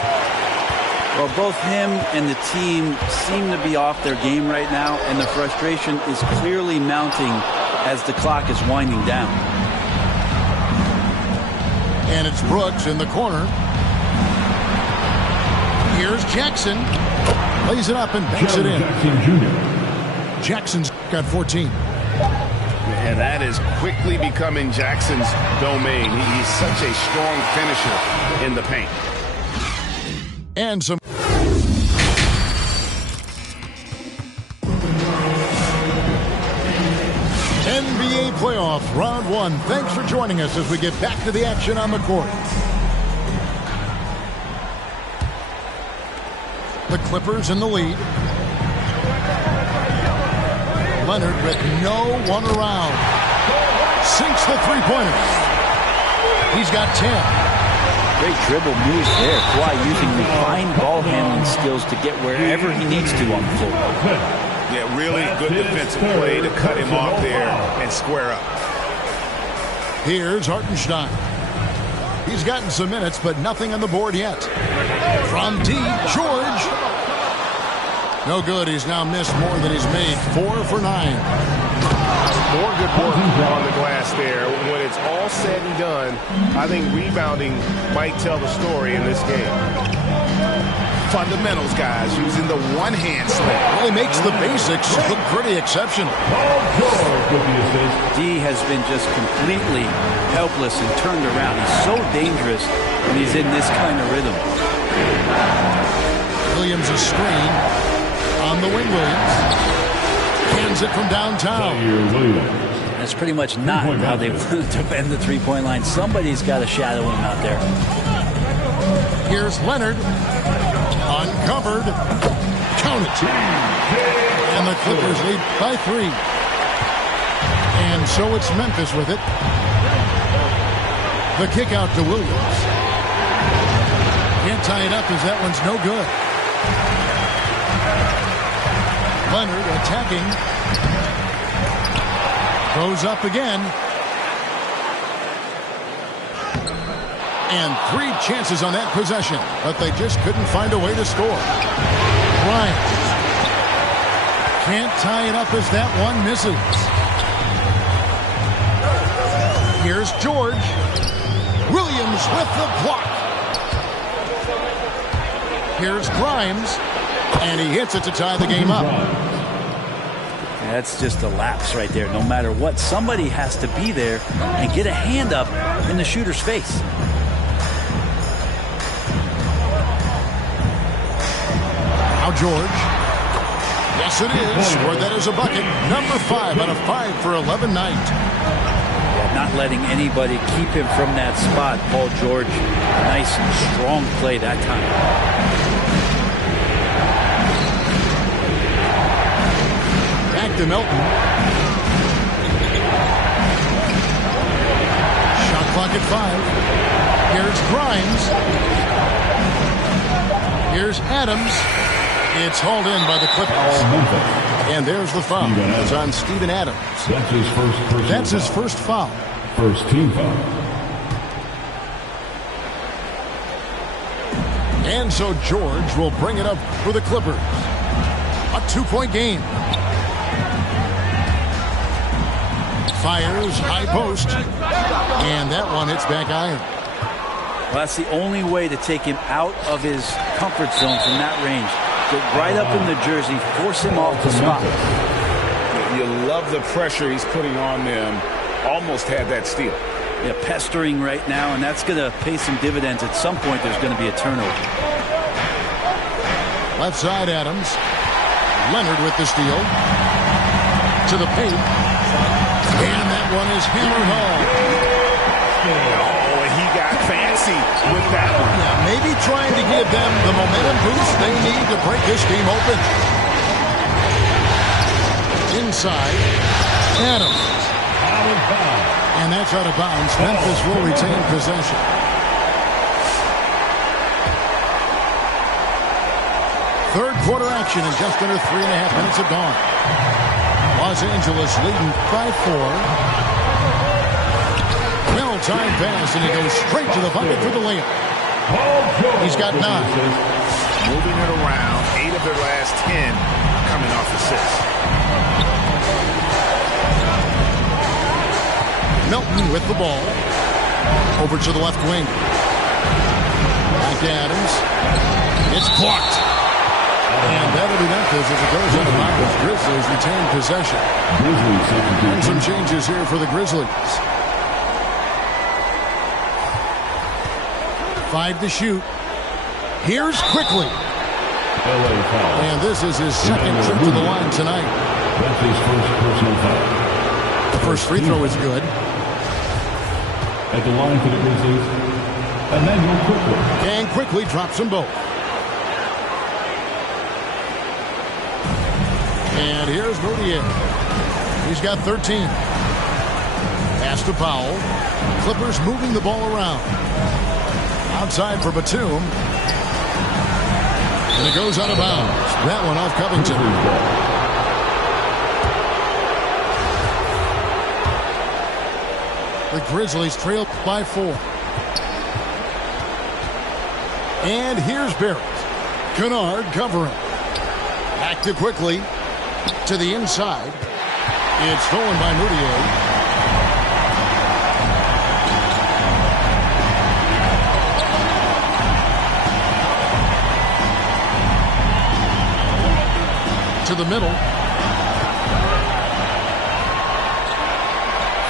Well, both him and the team seem to be off their game right now, and the frustration is clearly mounting as the clock is winding down. And it's Brooks in the corner. Here's Jackson. Lays it up and banks it in. Jackson Jr. Jackson's got 14. And that is quickly becoming Jackson's domain. He's such a strong finisher in the paint. And some NBA playoff round 1. Thanks for joining us as we get back to the action on the court. The Clippers in the lead. Leonard with no one around. Sinks the three-pointer. He's got 10. Great dribble moves there. Kawhi using refined ball handling skills to get wherever he needs to on the floor. Yeah, really good defensive play to cut him off there and square up. Here's Hartenstein. He's gotten some minutes, but nothing on the board yet. From deep, George. No good. He's now missed more than he's made. 4 for 9. More good work on the glass there. When it's all said and done, I think rebounding might tell the story in this game. Fundamentals, guys, using the one-hand slam. Well, he makes the basics look pretty exceptional. D has been just completely helpless and turned around. He's so dangerous when he's in this kind of rhythm. Williams a screen on the wing. Williams hands it from downtown. That's pretty much not how they want to defend the three-point line. Somebody's got to shadow him out there. Here's Leonard. Uncovered. Count it. And the Clippers lead by 3. And so it's Memphis with it. The kick out to Williams. Can't tie it up as that one's no good. Leonard attacking. Goes up again. And 3 chances on that possession, but they just couldn't find a way to score. Bryant can't tie it up as that one misses. Here's George. Williams with the block. Here's Grimes, and he hits it to tie the game up. That's just a lapse right there. No matter what, somebody has to be there and get a hand up in the shooter's face. Now George. Yes, it is. Scored that as a bucket. Number 5 out of 5 for 11 night. Yeah, not letting anybody keep him from that spot. Paul George, nice and strong play that time. To Milton. Shot clock at 5. Here's Grimes. Here's Adams. It's hauled in by the Clippers. And there's the foul. It's on Steven Adams. That's his first foul. First team foul. And so George will bring it up for the Clippers. A 2-point game. Fires, high post, and that one hits back iron. Well, that's the only way to take him out of his comfort zone from that range. Get right up in the jersey, force him off the spot. You love the pressure he's putting on them. Almost had that steal. Yeah, pestering right now, and that's going to pay some dividends. At some point, there's going to be a turnover. Left side, Adams. Leonard with the steal. To the paint. And that one is hammered home. Oh, he got fancy with that one. Yeah, maybe trying to give them the momentum boost they need to break this game open. Inside, Adams. And that's out of bounds. Memphis will retain possession. Third quarter action in just under 3.5 minutes have gone. Los Angeles leading by 4. Well-timed pass, and he goes straight to the bucket for the layup. He's got 9. moving it around. 8 of their last 10 coming off assists. Melton with the ball. Over to the left wing. Back to Adams. It's blocked. And that'll be Memphis as it goes out of bounds. Grizzlies retain possession. And some changes here for the Grizzlies. 5 to shoot. Here's quickly. And this is his second trip to the line tonight. The first free throw is good. At the line for the Grizzlies. And then go quickly. And quickly drops them both. And here's Moutier. He's got 13. Pass to Powell. Clippers moving the ball around. Outside for Batum. And it goes out of bounds. That one off Covington. The Grizzlies trail by 4. And here's Barrett. Kennard covering. Back to quickly. To the inside. It's stolen by Moutier. To the middle.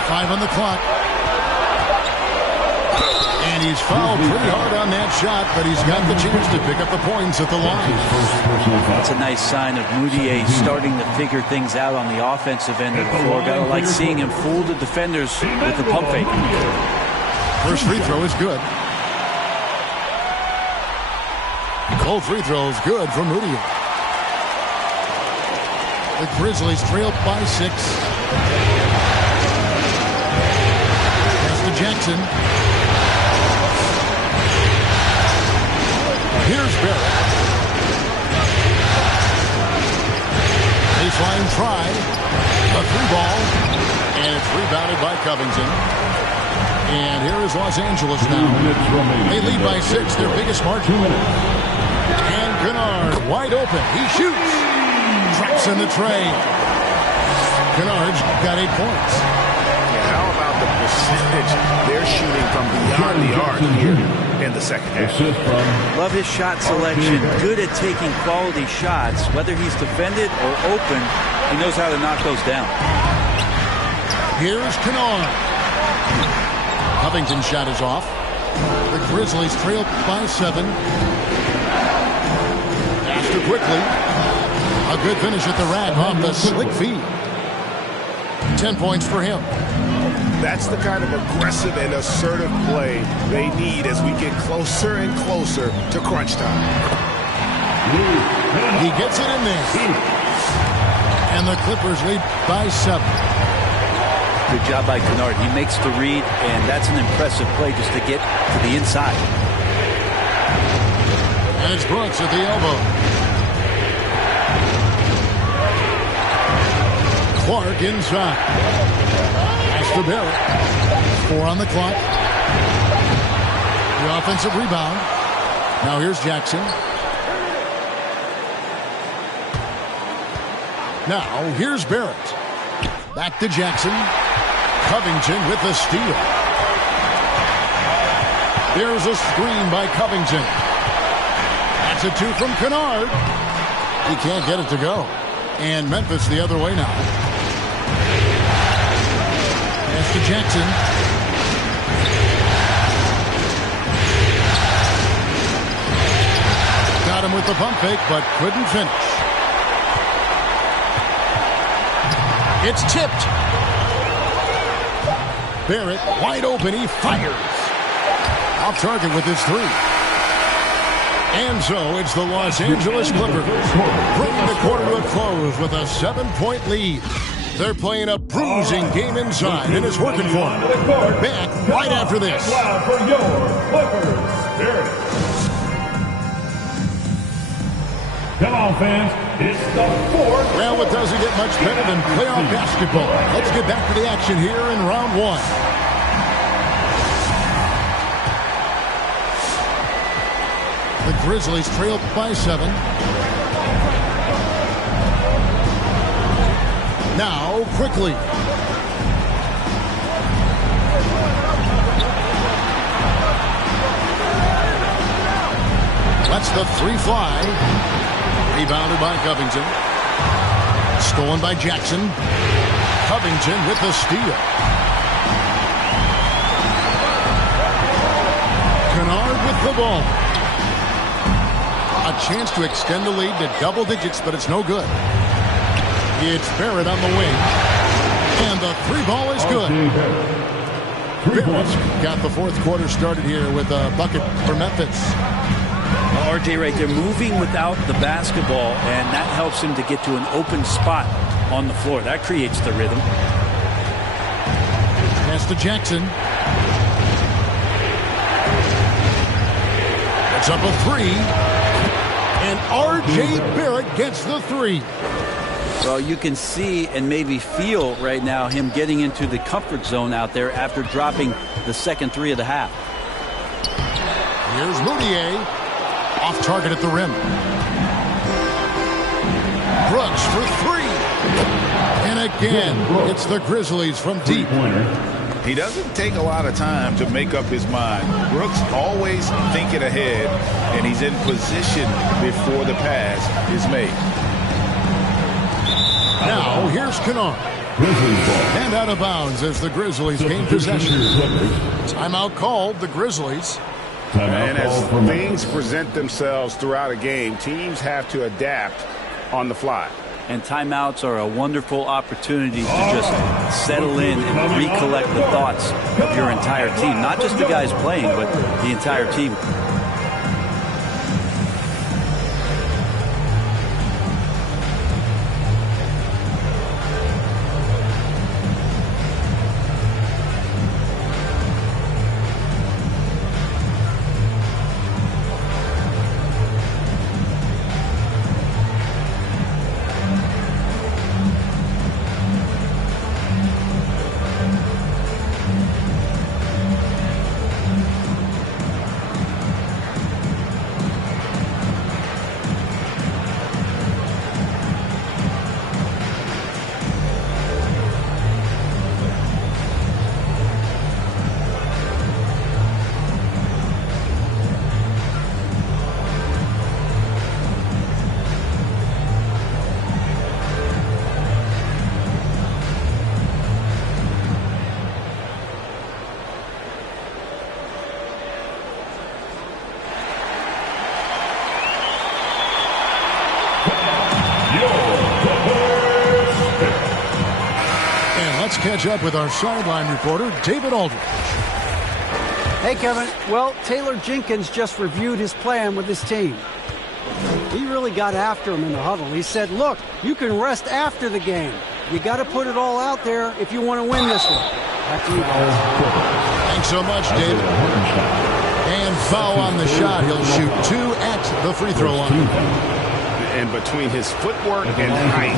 5 on the clock. And he's fouled pretty hard on that shot, but he's got the chance to pick up the points at the line. That's a nice sign of Moutier starting to figure things out on the offensive end of the floor. Gotta like seeing him fool the defenders with the pump fake. First free throw is good. Both free throws good for Moutier. The Grizzlies trail by 6. Pass to Jackson. Here's Barrett. Baseline try. A 3-ball. And it's rebounded by Covington. And here is Los Angeles now. They lead by 6, their biggest margin. And Kennard wide open. He shoots. Traps in the tray. Kennard's got 8 points. Yeah, how about the percentage they're shooting from beyond the arc here in the second half? Love his shot selection. Good at taking quality shots. Whether he's defended or open, he knows how to knock those down. Here's Kennard. Covington's shot is off. The Grizzlies trail by 7. After quickly. A good finish at the rack off the slick feed. 10 points for him. That's the kind of aggressive and assertive play they need as we get closer and closer to crunch time. He gets it in there. And the Clippers lead by 7. Good job by Kennard. He makes the read, and that's an impressive play just to get to the inside. And it's Brooks at the elbow. Clark inside. Pass to Barrett. 4 on the clock. The offensive rebound. Now here's Jackson. Now here's Barrett. Back to Jackson. Covington with the steal. There's a screen by Covington. That's a 2 from Kennard. He can't get it to go. And Memphis the other way now. Pass to Jackson. Got him with the pump fake, but couldn't finish. It's tipped. Barrett wide open. He fires. Off target with his 3. And so it's the Los Angeles Clippers bringing the quarter to a close with a 7-point lead. They're playing a bruising game inside, and it's working for them. Back right after this. For your Clippers Spirit. Come on, fans. It's the 4th. Well, it doesn't get much better than playoff basketball. Let's get back to the action here in round 1. The Grizzlies trail by 7. Now, quickly. Lets the 3 fly. Rebounded by Covington. Stolen by Jackson. Covington with the steal. Kennard with the ball. A chance to extend the lead to double digits, but it's no good. It's Barrett on the wing. And the 3 ball is good. Barrett's got the fourth quarter started here with a bucket for Memphis. Well, RJ, right there, moving without the basketball, and that helps him to get to an open spot on the floor. That creates the rhythm. Pass to Jackson. It's up a 3. And R.J. Barrett gets the 3. Well, you can see and maybe feel right now him getting into the comfort zone out there after dropping the second 3 of the half. Here's Moutier. Off target at the rim. Brooks for 3. And again, it's the Grizzlies from deep. He doesn't take a lot of time to make up his mind. Brooks always thinking ahead, and he's in position before the pass is made. Now, here's Kennard. And out of bounds as the Grizzlies gain possession. Timeout called, the Grizzlies. And as things present themselves throughout a game, teams have to adapt on the fly. And timeouts are a wonderful opportunity to just settle in and recollect the thoughts of your entire team. Not just the guys playing, but the entire team. Catch up with our sideline reporter, David Aldridge. Hey, Kevin. Well, Taylor Jenkins just reviewed his plan with his team. He really got after him in the huddle. He said, look, you can rest after the game. You got to put it all out there if you want to win this one. Back to you guys. Thanks so much, David. And foul on the shot. He'll shoot 2 at the free throw line. And between his footwork and height,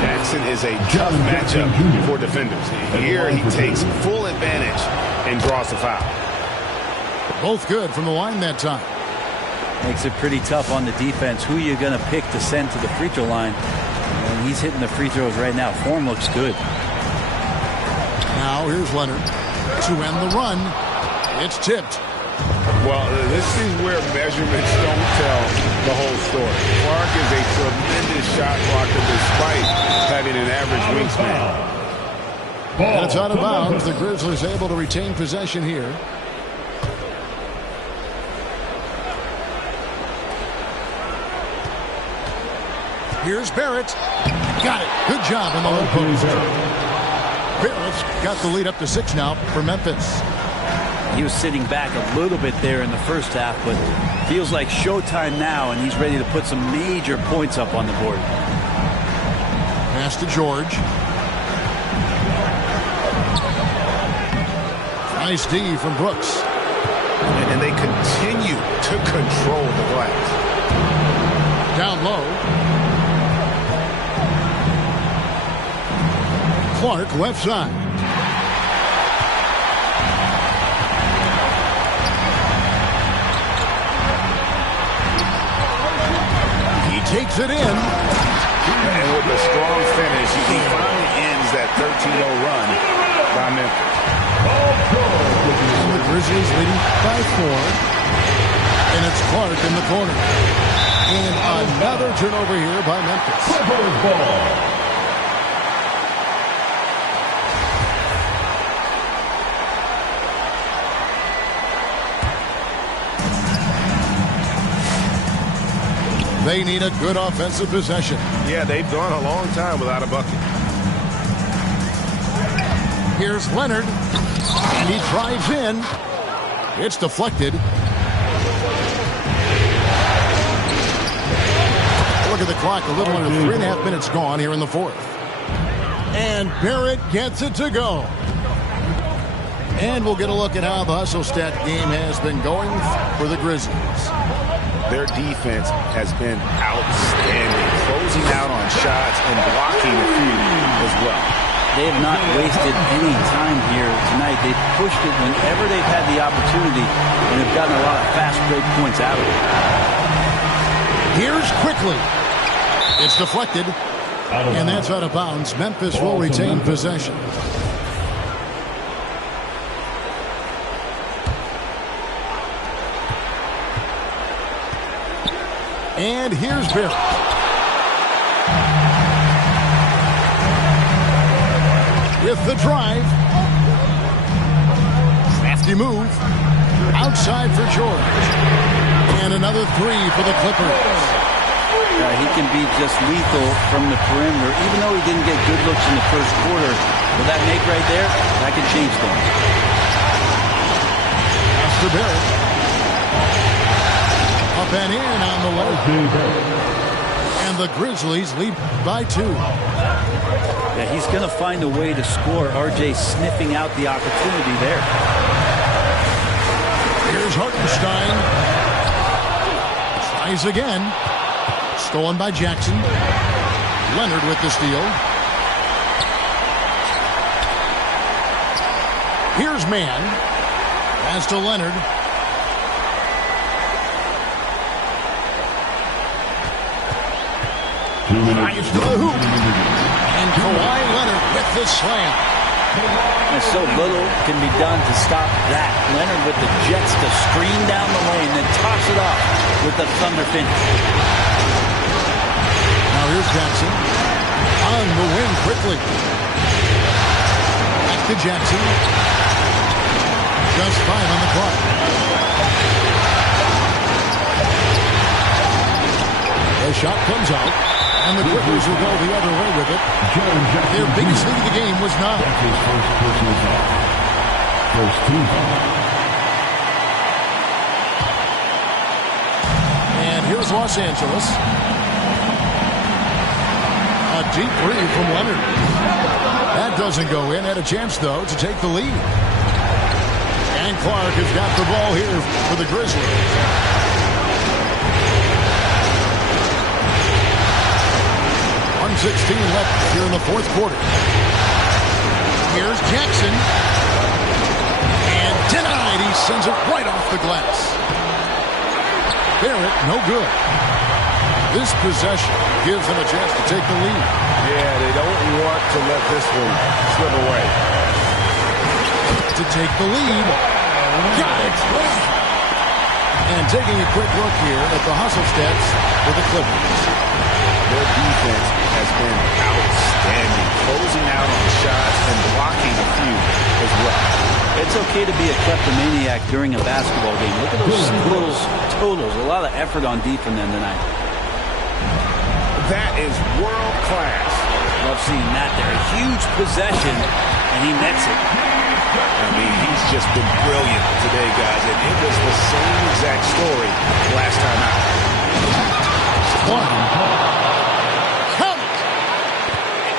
Jackson is a tough matchup for defenders. Here he takes full advantage and draws the foul. Both good from the line that time. Makes it pretty tough on the defense. Who you're going to pick to send to the free throw line. And he's hitting the free throws right now. Form looks good. Now here's Leonard to end the run. It's tipped. Well, this is where measurements don't tell the whole story. Clark is a tremendous shot blocker despite having an average wingspan. And it's out of bounds. The Grizzlies able to retain possession here. Here's Barrett. Got it. Good job in the low post. Barrett's got the lead up to 6 now for Memphis. He was sitting back a little bit there in the first half, but feels like showtime now, and he's ready to put some major points up on the board. Pass to George. Nice D from Brooks. And they continue to control the glass. Down low. Clark left side. takes it in. And with a strong finish, he finally ends that 13-0 run by Memphis. And the Grizzlies leading by 4. And it's Clark in the corner. And another turnover here by Memphis. They need a good offensive possession. Yeah, they've gone a long time without a bucket. Here's Leonard, and he drives in. It's deflected. Look at the clock, a little under 3.5 minutes gone here in the fourth. And Barrett gets it to go. And we'll get a look at how the hustle stat game has been going for the Grizzlies. Their defense has been outstanding, closing out on shots and blocking a few as well. They have not wasted any time here tonight. They've pushed it whenever they've had the opportunity, and have gotten a lot of fast break points out of it. Here's Quickly. It's deflected, and that's out of bounds. Memphis will retain possession. And here's Barrett. With the drive. Crafty move. Outside for George. And another 3 for the Clippers. He can be just lethal from the perimeter. Even though he didn't get good looks in the first quarter, with that make right there, that could change things. Pass to Barrett. Up and in on the left. And the Grizzlies lead by 2. Yeah, he's going to find a way to score. RJ sniffing out the opportunity there. Here's Hartenstein. Tries again. Stolen by Jackson. Leonard with the steal. Here's Mann. Pass to Leonard. Drives to the hoop. And Kawhi Leonard with the slam. And so little can be done to stop that. Leonard with the jets to stream down the lane, then toss it off with the thunder finish. Now here's Jackson. On the wing quickly. Back to Jackson. Just 5 on the clock. The shot comes out. And the Clippers will go the other way with it. Their biggest lead of the game was 9. First team. And here's Los Angeles. A deep 3 from Leonard. That doesn't go in. Had a chance, though, to take the lead. And Clark has got the ball here for the Grizzlies. 1:16 left here in the fourth quarter. Here's Jackson. And denied. He sends it right off the glass. Barrett, no good. This possession gives them a chance to take the lead. Yeah, they don't want to let this one slip away. To take the lead. Got it. And taking a quick look here at the hustle stats for the Clippers. Their defense has been outstanding, closing out on shots and blocking a few as well. It's okay to be a kleptomaniac during a basketball game. Look at those totals. A lot of effort on D from them tonight. That is world class. Love seeing that there. A huge possession, and he nets it. I mean, he's just been brilliant today, guys, and it was the same exact story last time out.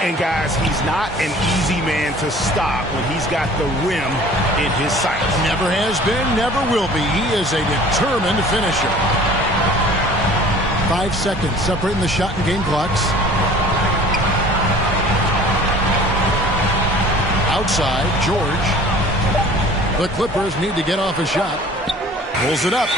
And guys, he's not an easy man to stop when he's got the rim in his sights. Never has been, never will be. He is a determined finisher. 5 seconds separating the shot and game clocks. Outside, George. The Clippers need to get off a shot. Pulls it up.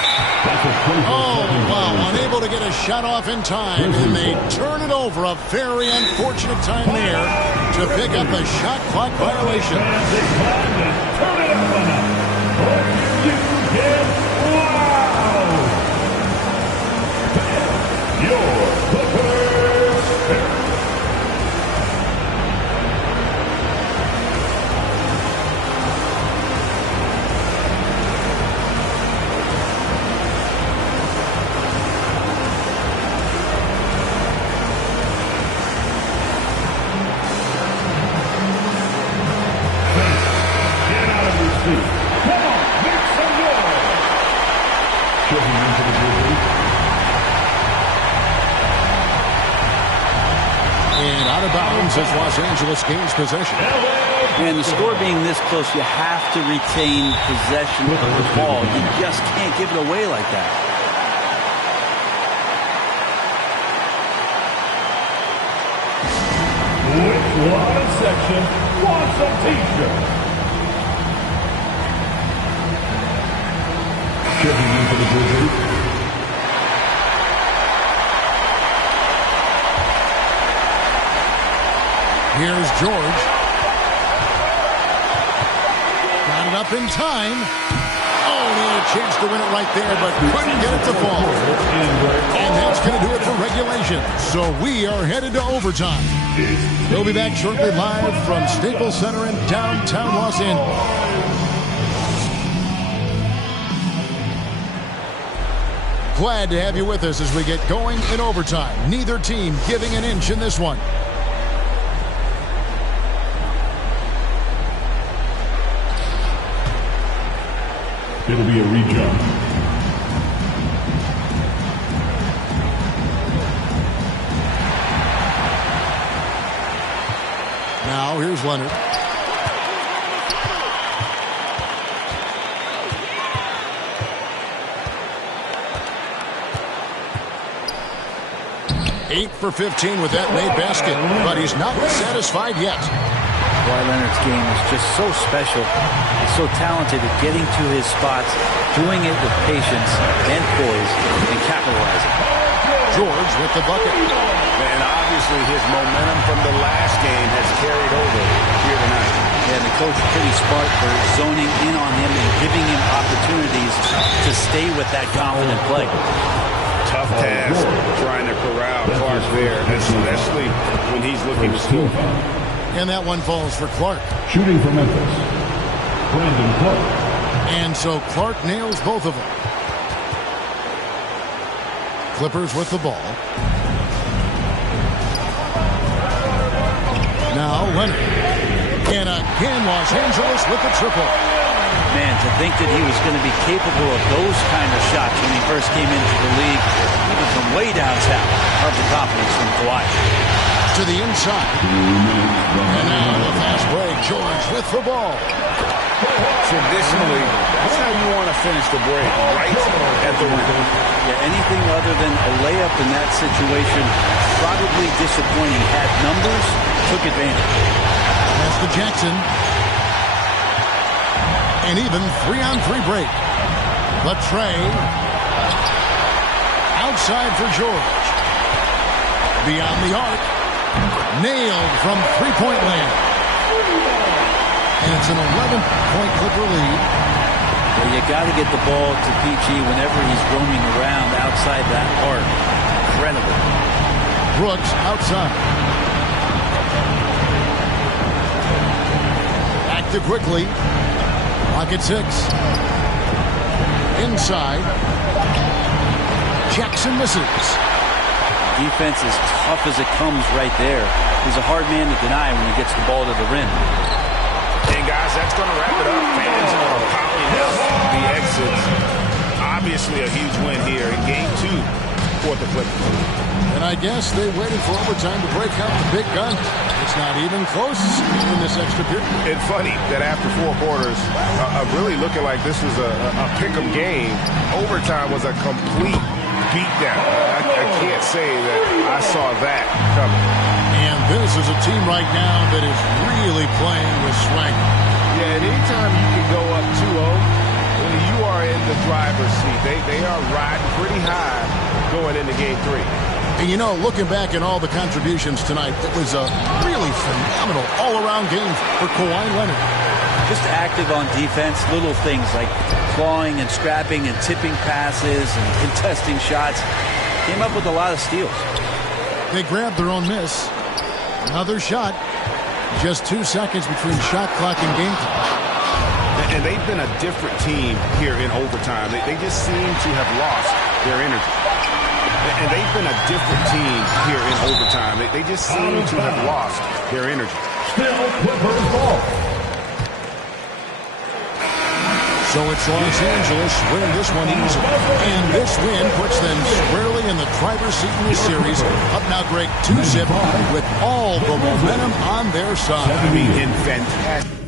Oh, wow. Unable to get a shot off in time, and they turn it over. A very unfortunate time there to pick up a shot clock violation. Turn it up a notch. Or you get loud. Your Clippers pick. And out of bounds as Los Angeles gains possession. And the score being this close, you have to retain possession of the ball. You just can't give it away like that. Which water section wants a t-shirt? Checking into the Grizzlies. Here's George. Got it up in time. Oh, he had a chance to win it right there, but couldn't get it to fall. And that's going to do it for regulation. So we are headed to overtime. We'll be back shortly live from Staples Center in downtown Los Angeles. Glad to have you with us as we get going in overtime. Neither team giving an inch in this one. It'll be a rejump. Now here's Leonard. Eight for 15 with that made basket, but he's not satisfied yet. Kawhi Leonard's game is just so special. He's so talented at getting to his spots, doing it with patience and poise, and capitalizing. George with the bucket. And obviously his momentum from the last game has carried over here tonight. And the coach pretty smart for zoning in on him and giving him opportunities to stay with that confident play. Tough task trying to corral Clark there, especially when he's looking to score. And that one falls for Clark. Shooting for Memphis, Brandon Clark. And so Clark nails both of them. Clippers with the ball. Now Leonard. And again Los Angeles with the triple. Man, to think that he was going to be capable of those kind of shots when he first came into the league, even from way downtown, hard the confidence from Kawhi. To the inside. And now the fast break. George with the ball. Traditionally, that's how you want to finish the break, right at the rim. Yeah, anything other than a layup in that situation, probably disappointing. Had numbers, took advantage. That's to Jackson. And even 3-on-3 break. Latrey. Outside for George. Beyond the arc. Nailed from three-point land. And it's an 11-point Clipper lead. Yeah, you got to get the ball to PG whenever he's roaming around outside that arc. Incredible. Brooks outside. Back to quickly. Clock at 6. Inside. Jackson misses. Defense is tough as it comes right there. He's a hard man to deny when he gets the ball to the rim. And guys, that's going to wrap it up. Fans are piling up the exits. Obviously a huge win here in Game 2 for the Clippers. And I guess they waited for overtime to break out the big gun. It's not even close in this extra period. It's funny that after 4 quarters, really looking like this was a pick-em game, overtime was a complete beatdown. I can't say that I saw that coming. And this is a team right now that is really playing with swagger. Yeah, and anytime you can go up 2-0 You are in the driver's seat. They are riding pretty high going into game 3. And you know, looking back at all the contributions tonight, it was a really phenomenal all-around game for Kawhi Leonard. Just active on defense, little things like clawing and scrapping and tipping passes and contesting shots. Came up with a lot of steals. They grabbed their own miss. Another shot. Just 2 seconds between shot clock and game time. And they've been a different team here in overtime. They just seem to have lost their energy. And they've been a different team here in overtime. They just seem to have lost their energy. Still Clippers ball. So it's Los Angeles winning this one easily. And this win puts them squarely in the driver's seat in this series. Up now, Greg, 2-zip with all the momentum on their side. I mean, in fantastic.